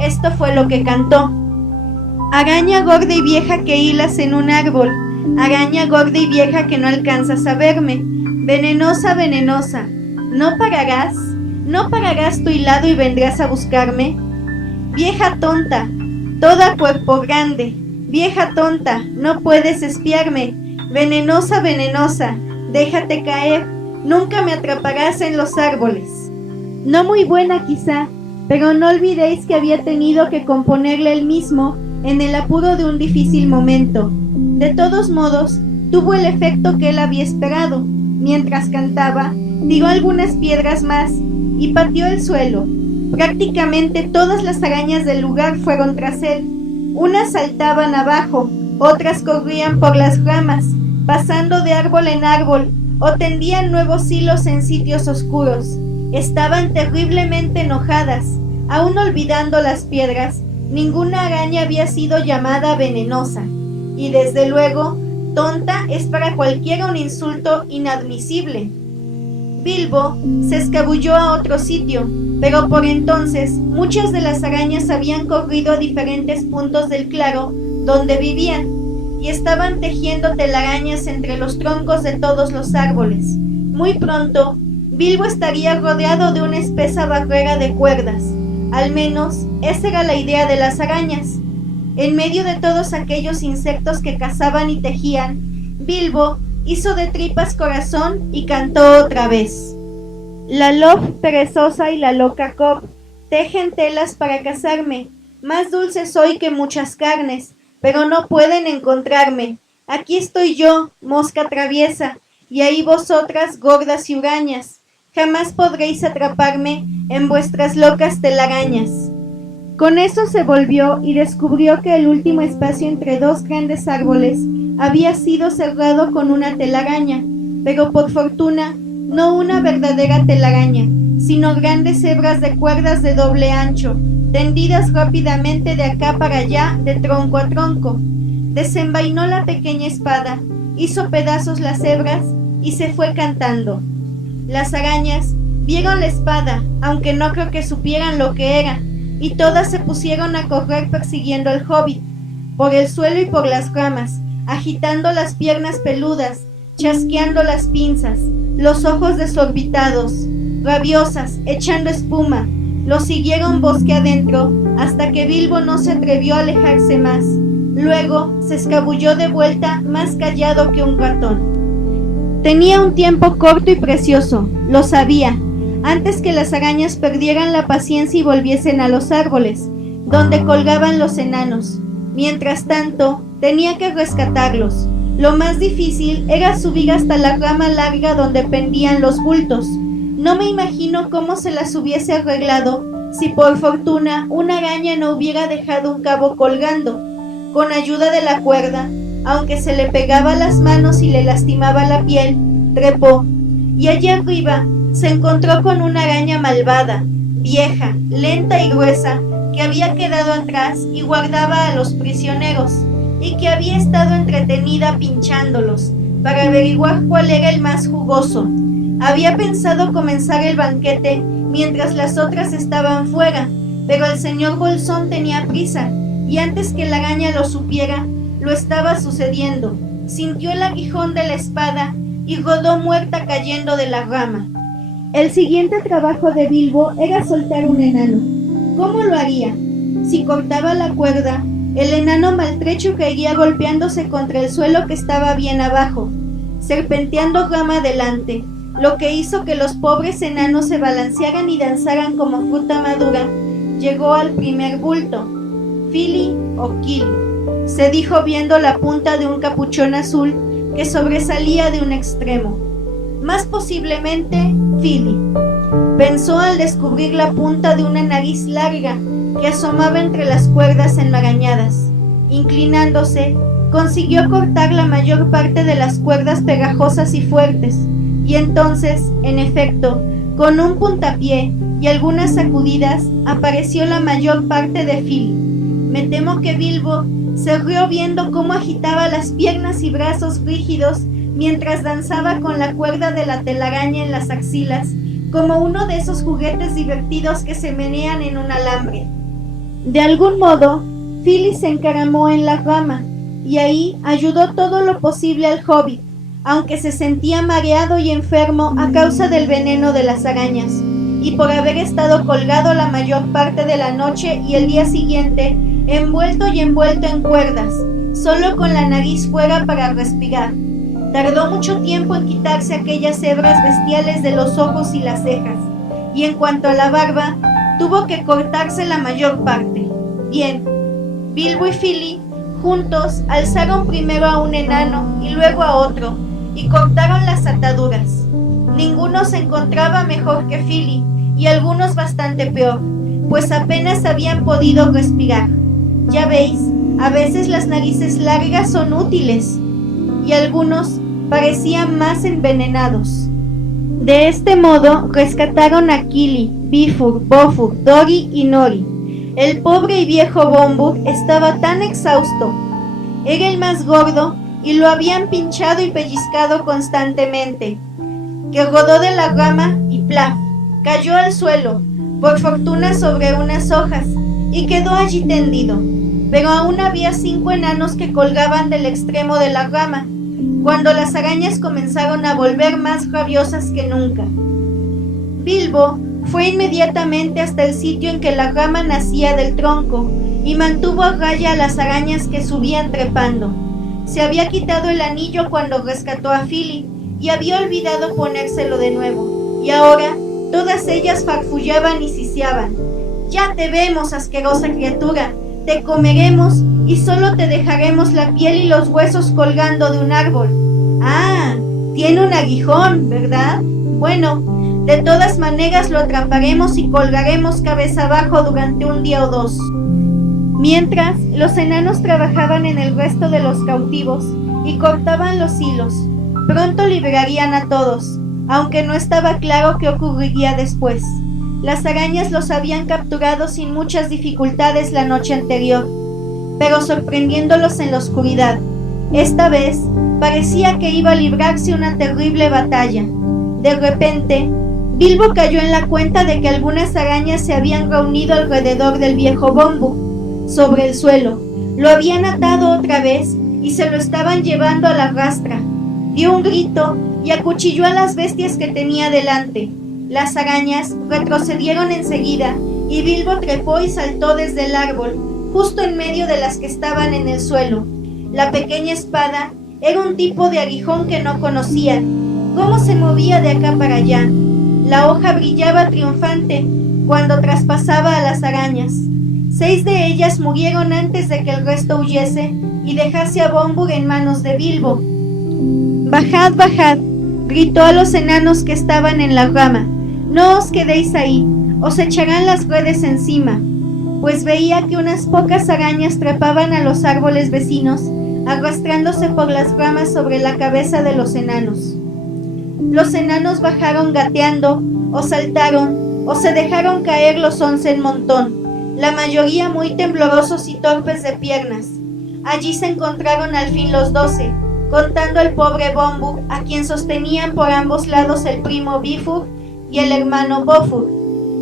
Esto fue lo que cantó: araña gorda y vieja que hilas en un árbol, araña gorda y vieja que no alcanzas a verme, venenosa, venenosa, ¿no pararás tu hilado y vendrás a buscarme? Vieja tonta, toda cuerpo grande, vieja tonta, no puedes espiarme, venenosa, venenosa, déjate caer, nunca me atraparás en los árboles. No muy buena quizá, pero no olvidéis que había tenido que componerle él mismo en el apuro de un difícil momento. De todos modos, tuvo el efecto que él había esperado. Mientras cantaba, tiró algunas piedras más y pateó el suelo. Prácticamente todas las arañas del lugar fueron tras él. Unas saltaban abajo, otras corrían por las ramas, pasando de árbol en árbol, o tendían nuevos hilos en sitios oscuros. Estaban terriblemente enojadas, aún olvidando las piedras, ninguna araña había sido llamada venenosa, y desde luego, tonta es para cualquiera un insulto inadmisible. Bilbo se escabulló a otro sitio, pero por entonces muchas de las arañas habían corrido a diferentes puntos del claro donde vivían, y estaban tejiendo telarañas entre los troncos de todos los árboles. Muy pronto, Bilbo estaría rodeado de una espesa barrera de cuerdas. Al menos, esa era la idea de las arañas. En medio de todos aquellos insectos que cazaban y tejían, Bilbo hizo de tripas corazón y cantó otra vez. La lof perezosa y la loca Cob tejen telas para cazarme. Más dulce soy que muchas carnes, pero no pueden encontrarme. Aquí estoy yo, mosca traviesa, y ahí vosotras, gordas y hurañas. Jamás podréis atraparme en vuestras locas telarañas. Con eso se volvió y descubrió que el último espacio entre dos grandes árboles había sido cerrado con una telaraña, pero por fortuna no una verdadera telaraña, sino grandes hebras de cuerdas de doble ancho, tendidas rápidamente de acá para allá, de tronco a tronco. Desenvainó la pequeña espada, hizo pedazos las hebras y se fue cantando. Las arañas vieron la espada, aunque no creo que supieran lo que era, y todas se pusieron a correr persiguiendo al hobbit, por el suelo y por las ramas, agitando las piernas peludas, chasqueando las pinzas, los ojos desorbitados, rabiosas, echando espuma. Lo siguieron bosque adentro, hasta que Bilbo no se atrevió a alejarse más. Luego se escabulló de vuelta, más callado que un ratón. Tenía un tiempo corto y precioso, lo sabía, antes que las arañas perdieran la paciencia y volviesen a los árboles, donde colgaban los enanos. Mientras tanto, tenía que rescatarlos. Lo más difícil era subir hasta la rama larga donde pendían los bultos. No me imagino cómo se las hubiese arreglado si por fortuna una araña no hubiera dejado un cabo colgando. Con ayuda de la cuerda, aunque se le pegaba a las manos y le lastimaba la piel, trepó, y allí arriba se encontró con una araña malvada, vieja, lenta y gruesa, que había quedado atrás y guardaba a los prisioneros, y que había estado entretenida pinchándolos, para averiguar cuál era el más jugoso. Había pensado comenzar el banquete mientras las otras estaban fuera, pero el señor Bolsón tenía prisa, y antes que la araña lo supiera, lo estaba sucediendo. Sintió el aguijón de la espada y rodó muerta cayendo de la rama. El siguiente trabajo de Bilbo era soltar un enano. ¿Cómo lo haría? Si cortaba la cuerda, el enano maltrecho caería golpeándose contra el suelo que estaba bien abajo, serpenteando rama adelante, lo que hizo que los pobres enanos se balancearan y danzaran como fruta madura. Llegó al primer bulto. Fili o Kili, se dijo viendo la punta de un capuchón azul que sobresalía de un extremo. Más posiblemente, Fili, pensó al descubrir la punta de una nariz larga que asomaba entre las cuerdas enmarañadas. Inclinándose, consiguió cortar la mayor parte de las cuerdas pegajosas y fuertes, y entonces, en efecto, con un puntapié y algunas sacudidas, apareció la mayor parte de Fili. Me temo que Bilbo se rió viendo cómo agitaba las piernas y brazos rígidos mientras danzaba con la cuerda de la telaraña en las axilas, como uno de esos juguetes divertidos que se menean en un alambre. De algún modo, Fili se encaramó en la rama, y ahí ayudó todo lo posible al hobbit, aunque se sentía mareado y enfermo a causa del veneno de las arañas, y por haber estado colgado la mayor parte de la noche y el día siguiente, envuelto y envuelto en cuerdas, solo con la nariz fuera para respirar. Tardó mucho tiempo en quitarse aquellas hebras bestiales de los ojos y las cejas, y en cuanto a la barba, tuvo que cortarse la mayor parte. Bien, Bilbo y Fili, juntos, alzaron primero a un enano y luego a otro, y cortaron las ataduras. Ninguno se encontraba mejor que Fili, y algunos bastante peor, pues apenas habían podido respirar. Ya veis, a veces las narices largas son útiles, y algunos parecían más envenenados. De este modo rescataron a Kili, Bifur, Bofur, Dori y Nori. El pobre y viejo Bombur estaba tan exhausto. Era el más gordo y lo habían pinchado y pellizcado constantemente, que rodó de la rama y plaf, cayó al suelo, por fortuna sobre unas hojas, y quedó allí tendido. Pero aún había 5 enanos que colgaban del extremo de la rama, cuando las arañas comenzaron a volver más rabiosas que nunca. Bilbo fue inmediatamente hasta el sitio en que la rama nacía del tronco y mantuvo a raya a las arañas que subían trepando. Se había quitado el anillo cuando rescató a Fili y había olvidado ponérselo de nuevo, y ahora todas ellas farfullaban y siseaban. «Ya te vemos, asquerosa criatura, te comeremos y solo te dejaremos la piel y los huesos colgando de un árbol. Ah, tiene un aguijón, ¿verdad? Bueno, de todas maneras lo atraparemos y colgaremos cabeza abajo durante un día o 2. Mientras, los enanos trabajaban en el resto de los cautivos y cortaban los hilos. Pronto liberarían a todos, aunque no estaba claro qué ocurriría después. Las arañas los habían capturado sin muchas dificultades la noche anterior, pero sorprendiéndolos en la oscuridad. Esta vez parecía que iba a librarse una terrible batalla. De repente, Bilbo cayó en la cuenta de que algunas arañas se habían reunido alrededor del viejo Bombur, sobre el suelo. Lo habían atado otra vez y se lo estaban llevando a la rastra. Dio un grito y acuchilló a las bestias que tenía delante. Las arañas retrocedieron enseguida y Bilbo trepó y saltó desde el árbol, justo en medio de las que estaban en el suelo. La pequeña espada era un tipo de aguijón que no conocía. ¿Cómo se movía de acá para allá? La hoja brillaba triunfante cuando traspasaba a las arañas. 6 de ellas murieron antes de que el resto huyese y dejase a Bombur en manos de Bilbo. «Bajad, bajad», gritó a los enanos que estaban en la rama. «No os quedéis ahí, os echarán las redes encima», pues veía que unas pocas arañas trepaban a los árboles vecinos, arrastrándose por las ramas sobre la cabeza de los enanos. Los enanos bajaron gateando, o saltaron, o se dejaron caer los 11 en montón, la mayoría muy temblorosos y torpes de piernas. Allí se encontraron al fin los 12, contando al pobre Bombur, a quien sostenían por ambos lados el primo Bifur y el hermano Bofur.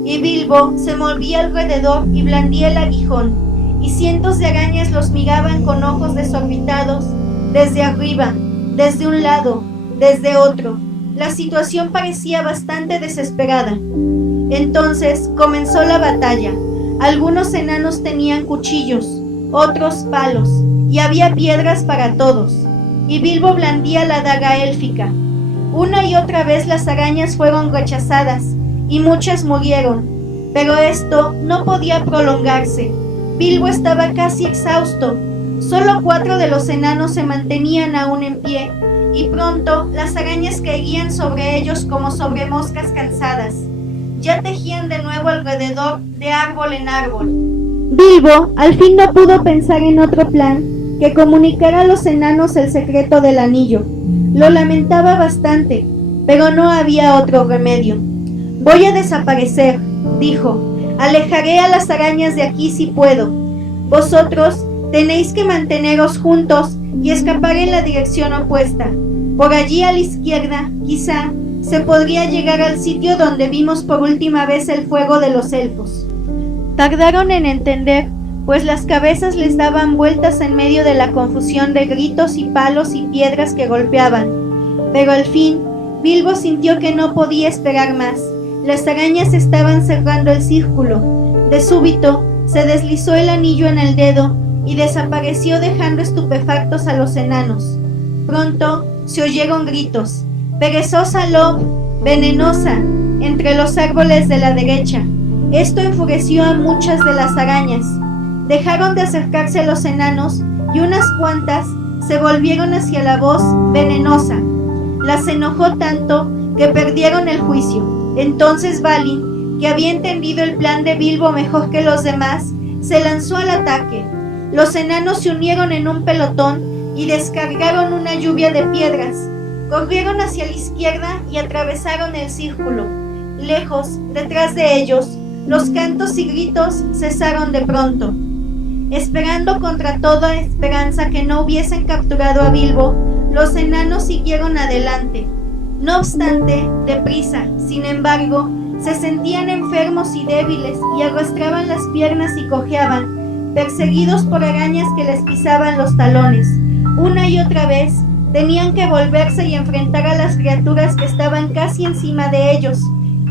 Y Bilbo se movía alrededor y blandía el aguijón, y cientos de arañas los miraban con ojos desorbitados, desde arriba, desde un lado, desde otro. La situación parecía bastante desesperada. Entonces comenzó la batalla. Algunos enanos tenían cuchillos, otros palos, y había piedras para todos. Y Bilbo blandía la daga élfica. Una y otra vez las arañas fueron rechazadas, y muchas murieron. Pero esto no podía prolongarse. Bilbo estaba casi exhausto. Solo 4 de los enanos se mantenían aún en pie, y pronto las arañas caían sobre ellos como sobre moscas cansadas. Ya tejían de nuevo alrededor, de árbol en árbol. Bilbo al fin no pudo pensar en otro plan que comunicar a los enanos el secreto del anillo. Lo lamentaba bastante, pero no había otro remedio. «Voy a desaparecer», dijo. «Alejaré a las arañas de aquí si puedo. Vosotros tenéis que manteneros juntos y escapar en la dirección opuesta. Por allí a la izquierda, quizá, se podría llegar al sitio donde vimos por última vez el fuego de los elfos». Tardaron en entender, pues las cabezas les daban vueltas en medio de la confusión de gritos y palos y piedras que golpeaban. Pero al fin, Bilbo sintió que no podía esperar más. Las arañas estaban cerrando el círculo. De súbito, se deslizó el anillo en el dedo y desapareció dejando estupefactos a los enanos. Pronto se oyeron gritos. «¡Perezosa Lob! ¡Venenosa!» entre los árboles de la derecha. Esto enfureció a muchas de las arañas. Dejaron de acercarse a los enanos y unas cuantas se volvieron hacia la voz «venenosa». Las enojó tanto que perdieron el juicio. Entonces Balin, que había entendido el plan de Bilbo mejor que los demás, se lanzó al ataque. Los enanos se unieron en un pelotón y descargaron una lluvia de piedras. Corrieron hacia la izquierda y atravesaron el círculo. Lejos, detrás de ellos, los cantos y gritos cesaron de pronto. Esperando contra toda esperanza que no hubiesen capturado a Bilbo, los enanos siguieron adelante. No obstante, deprisa, sin embargo, se sentían enfermos y débiles y arrastraban las piernas y cojeaban, perseguidos por arañas que les pisaban los talones. Una y otra vez tenían que volverse y enfrentar a las criaturas que estaban casi encima de ellos,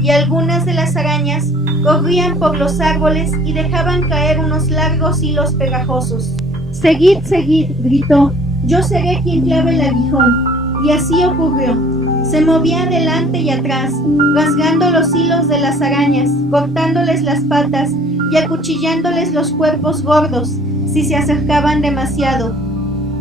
y algunas de las arañas corrían por los árboles y dejaban caer unos largos hilos pegajosos. «Seguid, seguid», gritó, «yo seré quien clave el aguijón». Y así ocurrió. Se movía adelante y atrás, rasgando los hilos de las arañas, cortándoles las patas y acuchillándoles los cuerpos gordos si se acercaban demasiado.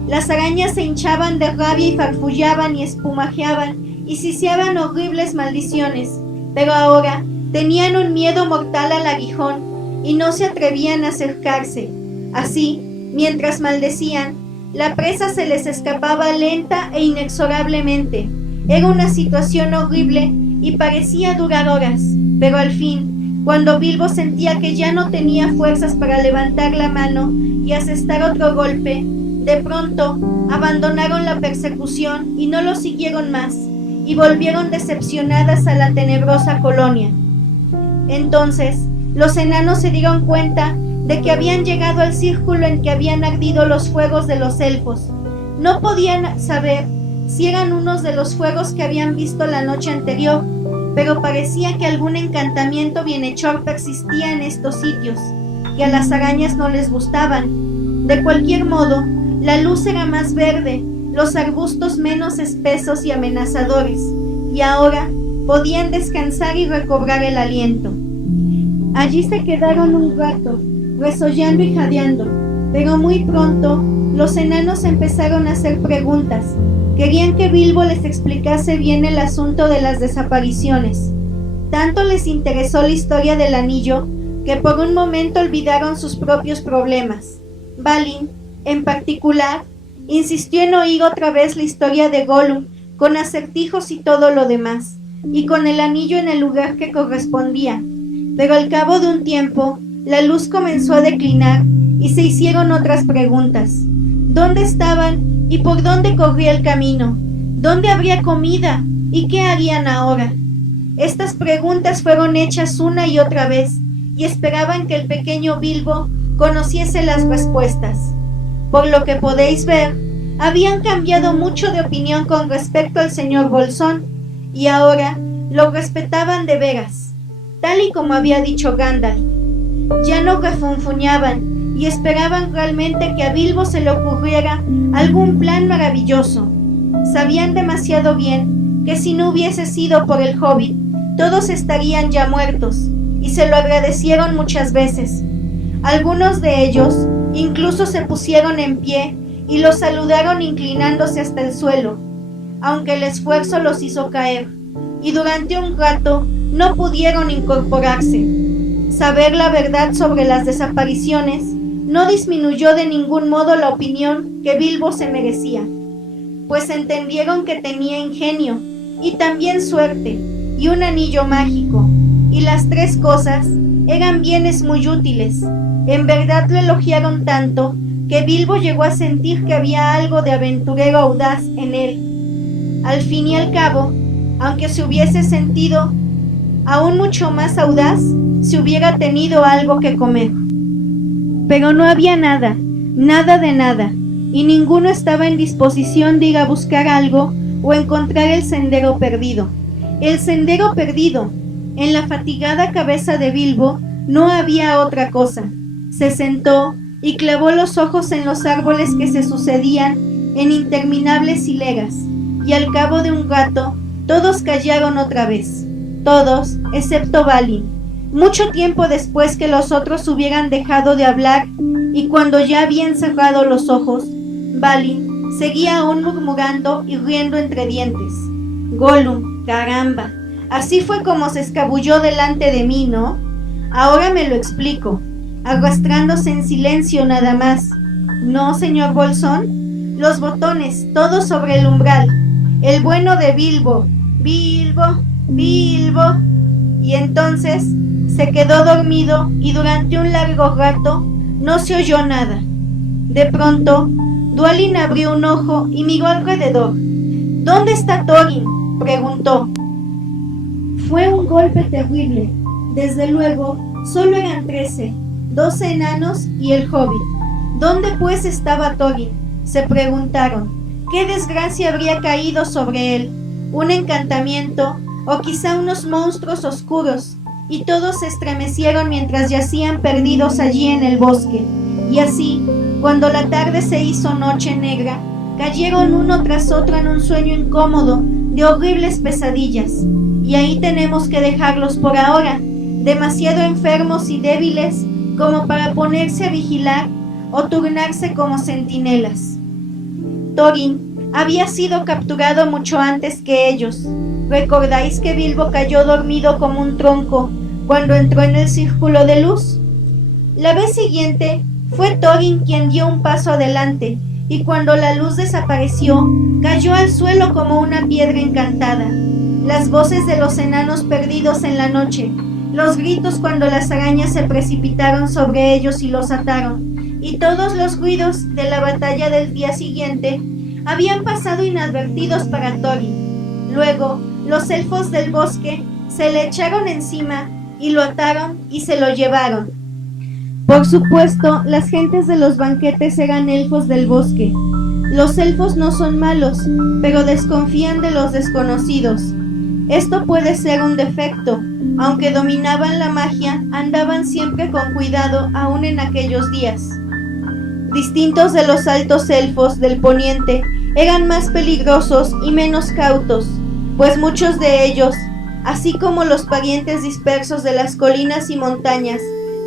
Las arañas se hinchaban de rabia y farfullaban y espumajeaban y siseaban horribles maldiciones, pero ahora tenían un miedo mortal al aguijón y no se atrevían a acercarse. Así, mientras maldecían, la presa se les escapaba lenta e inexorablemente. Era una situación horrible y parecía durar horas, pero al fin, cuando Bilbo sentía que ya no tenía fuerzas para levantar la mano y asestar otro golpe, de pronto abandonaron la persecución y no lo siguieron más, y volvieron decepcionadas a la tenebrosa colonia. Entonces, los enanos se dieron cuenta de que habían llegado al círculo en que habían ardido los fuegos de los elfos. No podían saber si eran unos de los fuegos que habían visto la noche anterior, pero parecía que algún encantamiento bienhechor persistía en estos sitios, que a las arañas no les gustaban. De cualquier modo, la luz era más verde, los arbustos menos espesos y amenazadores, y ahora podían descansar y recobrar el aliento. Allí se quedaron un rato, resollando y jadeando, pero muy pronto los enanos empezaron a hacer preguntas. Querían que Bilbo les explicase bien el asunto de las desapariciones. Tanto les interesó la historia del anillo que por un momento olvidaron sus propios problemas. Balin, en particular, insistió en oír otra vez la historia de Gollum, con acertijos y todo lo demás, y con el anillo en el lugar que correspondía. Pero al cabo de un tiempo, la luz comenzó a declinar y se hicieron otras preguntas. ¿Dónde estaban y por dónde corría el camino? ¿Dónde habría comida y qué harían ahora? Estas preguntas fueron hechas una y otra vez y esperaban que el pequeño Bilbo conociese las respuestas. Por lo que podéis ver, habían cambiado mucho de opinión con respecto al señor Bolsón y ahora lo respetaban de veras, tal y como había dicho Gandalf. Ya no refunfuñaban y esperaban realmente que a Bilbo se le ocurriera algún plan maravilloso. Sabían demasiado bien que si no hubiese sido por el Hobbit, todos estarían ya muertos, y se lo agradecieron muchas veces. Algunos de ellos incluso se pusieron en pie y los saludaron inclinándose hasta el suelo, aunque el esfuerzo los hizo caer, y durante un rato no pudieron incorporarse. Saber la verdad sobre las desapariciones no disminuyó de ningún modo la opinión que Bilbo se merecía, pues entendieron que tenía ingenio y también suerte y un anillo mágico, y las tres cosas eran bienes muy útiles. En verdad lo elogiaron tanto que Bilbo llegó a sentir que había algo de aventurero audaz en él. Al fin y al cabo, aunque se hubiese sentido aún mucho más audaz si hubiera tenido algo que comer. Pero no había nada, nada de nada, y ninguno estaba en disposición de ir a buscar algo o encontrar el sendero perdido. El sendero perdido. En la fatigada cabeza de Bilbo no había otra cosa. Se sentó y clavó los ojos en los árboles que se sucedían en interminables hileras, y al cabo de un rato todos callaron otra vez. Todos, excepto Balin. Mucho tiempo después que los otros hubieran dejado de hablar y cuando ya habían cerrado los ojos, Balin seguía aún murmurando y riendo entre dientes. Gollum, caramba, así fue como se escabulló delante de mí, ¿no? Ahora me lo explico, arrastrándose en silencio nada más. ¿No, señor Bolsón? Los botones, todos sobre el umbral. El bueno de Bilbo. Bilbo, Bilbo. y entonces se quedó dormido y durante un largo rato no se oyó nada. De pronto, Dwalin abrió un ojo y miró alrededor. ¿Dónde está Thorin?, preguntó. Fue un golpe terrible. Desde luego, solo eran 13, 12 enanos y el hobbit. ¿Dónde pues estaba Thorin?, se preguntaron. ¿Qué desgracia habría caído sobre él? ¿Un encantamiento o quizá unos monstruos oscuros? Y todos se estremecieron mientras yacían perdidos allí en el bosque. Y así, cuando la tarde se hizo noche negra, cayeron uno tras otro en un sueño incómodo de horribles pesadillas. Y ahí tenemos que dejarlos por ahora, demasiado enfermos y débiles como para ponerse a vigilar o turnarse como centinelas. Thorin había sido capturado mucho antes que ellos. ¿Recordáis que Bilbo cayó dormido como un tronco cuando entró en el círculo de luz? La vez siguiente fue Thorin quien dio un paso adelante, y cuando la luz desapareció, cayó al suelo como una piedra encantada. Las voces de los enanos perdidos en la noche, los gritos cuando las arañas se precipitaron sobre ellos y los ataron, y todos los ruidos de la batalla del día siguiente habían pasado inadvertidos para Thorin. Luego, los elfos del bosque se le echaron encima y lo ataron y se lo llevaron. Por supuesto, las gentes de los banquetes eran elfos del bosque. Los elfos no son malos, pero desconfían de los desconocidos. Esto puede ser un defecto. Aunque dominaban la magia, andaban siempre con cuidado aún en aquellos días. Distintos de los altos elfos del poniente, eran más peligrosos y menos cautos, pues muchos de ellos, así como los parientes dispersos de las colinas y montañas,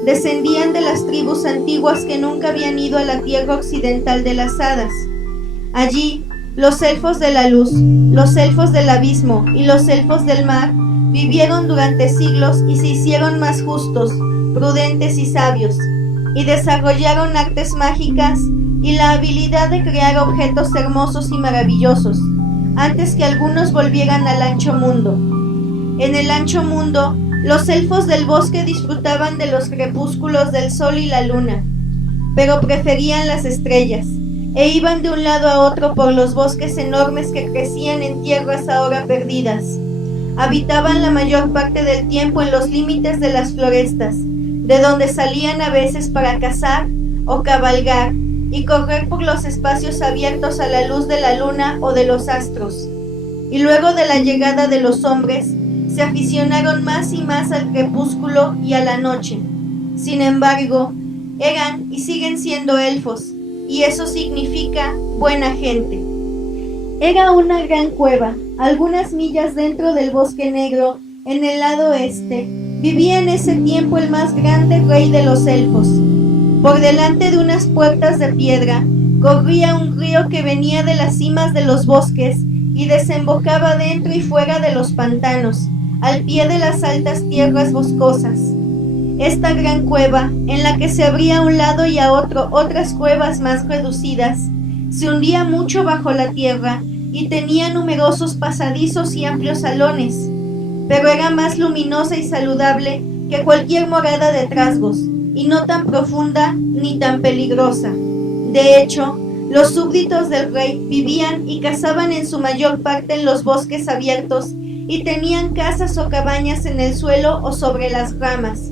descendían de las tribus antiguas que nunca habían ido a la tierra occidental de las hadas. Allí, los elfos de la luz, los elfos del abismo y los elfos del mar vivieron durante siglos y se hicieron más justos, prudentes y sabios, y desarrollaron artes mágicas y la habilidad de crear objetos hermosos y maravillosos, antes que algunos volvieran al ancho mundo. En el ancho mundo, los elfos del bosque disfrutaban de los crepúsculos del sol y la luna, pero preferían las estrellas, e iban de un lado a otro por los bosques enormes que crecían en tierras ahora perdidas. Habitaban la mayor parte del tiempo en los límites de las florestas, de donde salían a veces para cazar o cabalgar y correr por los espacios abiertos a la luz de la luna o de los astros. Y luego de la llegada de los hombres, se aficionaron más y más al crepúsculo y a la noche. Sin embargo, eran y siguen siendo elfos, y eso significa buena gente. Era una gran cueva, algunas millas dentro del bosque negro, en el lado este. Vivía en ese tiempo el más grande rey de los elfos. Por delante de unas puertas de piedra, corría un río que venía de las cimas de los bosques y desembocaba dentro y fuera de los pantanos, al pie de las altas tierras boscosas. Esta gran cueva, en la que se abría a un lado y a otro otras cuevas más reducidas, se hundía mucho bajo la tierra y tenía numerosos pasadizos y amplios salones, pero era más luminosa y saludable que cualquier morada de trasgos, y no tan profunda ni tan peligrosa. De hecho, los súbditos del rey vivían y cazaban en su mayor parte en los bosques abiertos y tenían casas o cabañas en el suelo o sobre las ramas.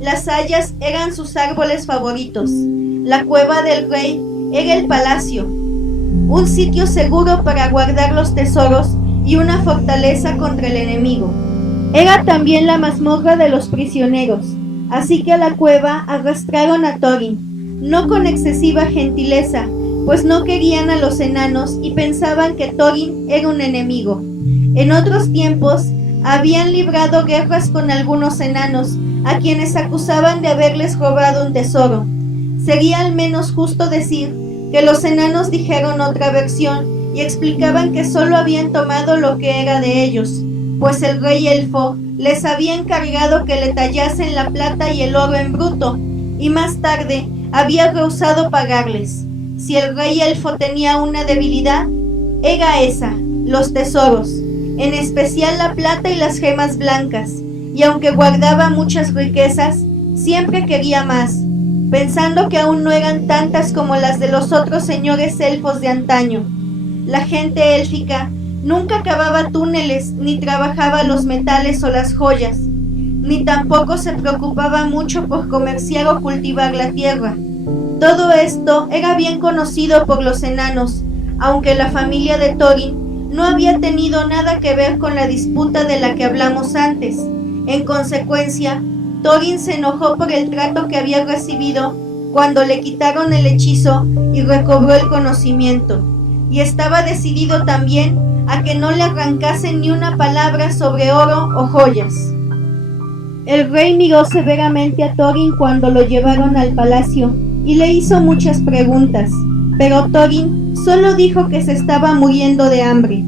Las hayas eran sus árboles favoritos. La cueva del rey era el palacio, un sitio seguro para guardar los tesoros y una fortaleza contra el enemigo. Era también la mazmorra de los prisioneros, así que a la cueva arrastraron a Thorin, no con excesiva gentileza, pues no querían a los enanos y pensaban que Thorin era un enemigo. En otros tiempos habían librado guerras con algunos enanos, a quienes acusaban de haberles robado un tesoro. Sería al menos justo decir que los enanos dijeron otra versión y explicaban que solo habían tomado lo que era de ellos, pues el rey elfo les había encargado que le tallasen la plata y el oro en bruto, y más tarde había rehusado pagarles. Si el rey elfo tenía una debilidad, era esa, los tesoros, en especial la plata y las gemas blancas, y aunque guardaba muchas riquezas, siempre quería más, pensando que aún no eran tantas como las de los otros señores elfos de antaño. La gente élfica nunca cavaba túneles, ni trabajaba los metales o las joyas, ni tampoco se preocupaba mucho por comerciar o cultivar la tierra. Todo esto era bien conocido por los enanos, aunque la familia de Thorin no había tenido nada que ver con la disputa de la que hablamos antes. En consecuencia, Thorin se enojó por el trato que había recibido cuando le quitaron el hechizo y recobró el conocimiento, y estaba decidido también a que no le arrancasen ni una palabra sobre oro o joyas. El rey miró severamente a Thorin cuando lo llevaron al palacio y le hizo muchas preguntas, pero Thorin solo dijo que se estaba muriendo de hambre.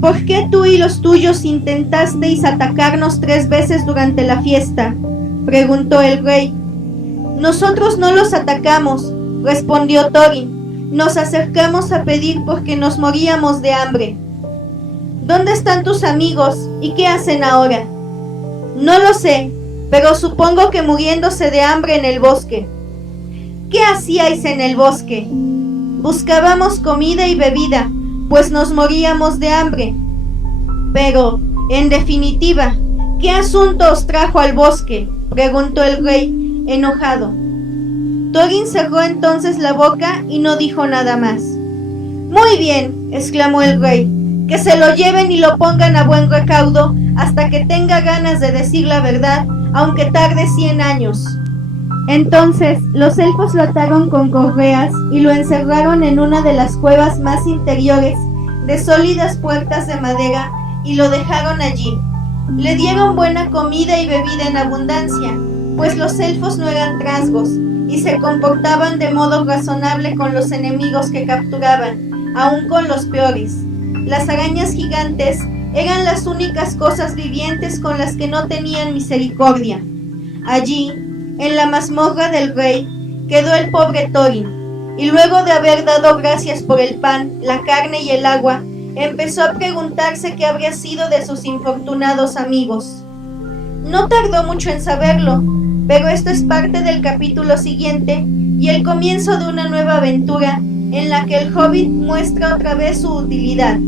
¿Por qué tú y los tuyos intentasteis atacarnos 3 veces durante la fiesta?, preguntó el rey. Nosotros no los atacamos, respondió Thorin. Nos acercamos a pedir porque nos moríamos de hambre. ¿Dónde están tus amigos y qué hacen ahora? No lo sé, pero supongo que muriéndose de hambre en el bosque. ¿Qué hacíais en el bosque? Buscábamos comida y bebida, pues nos moríamos de hambre. Pero, en definitiva, ¿qué asunto os trajo al bosque?, preguntó el rey, enojado. Thorin cerró entonces la boca y no dijo nada más. Muy bien, exclamó el rey, que se lo lleven y lo pongan a buen recaudo hasta que tenga ganas de decir la verdad, aunque tarde 100 años. Entonces los elfos lo ataron con correas y lo encerraron en una de las cuevas más interiores de sólidas puertas de madera y lo dejaron allí. Le dieron buena comida y bebida en abundancia, pues los elfos no eran trasgos y se comportaban de modo razonable con los enemigos que capturaban, aun con los peores. Las arañas gigantes eran las únicas cosas vivientes con las que no tenían misericordia. Allí, en la mazmorra del rey, quedó el pobre Thorin, y luego de haber dado gracias por el pan, la carne y el agua, empezó a preguntarse qué habría sido de sus infortunados amigos. No tardó mucho en saberlo, pero esto es parte del capítulo siguiente y el comienzo de una nueva aventura en la que el hobbit muestra otra vez su utilidad.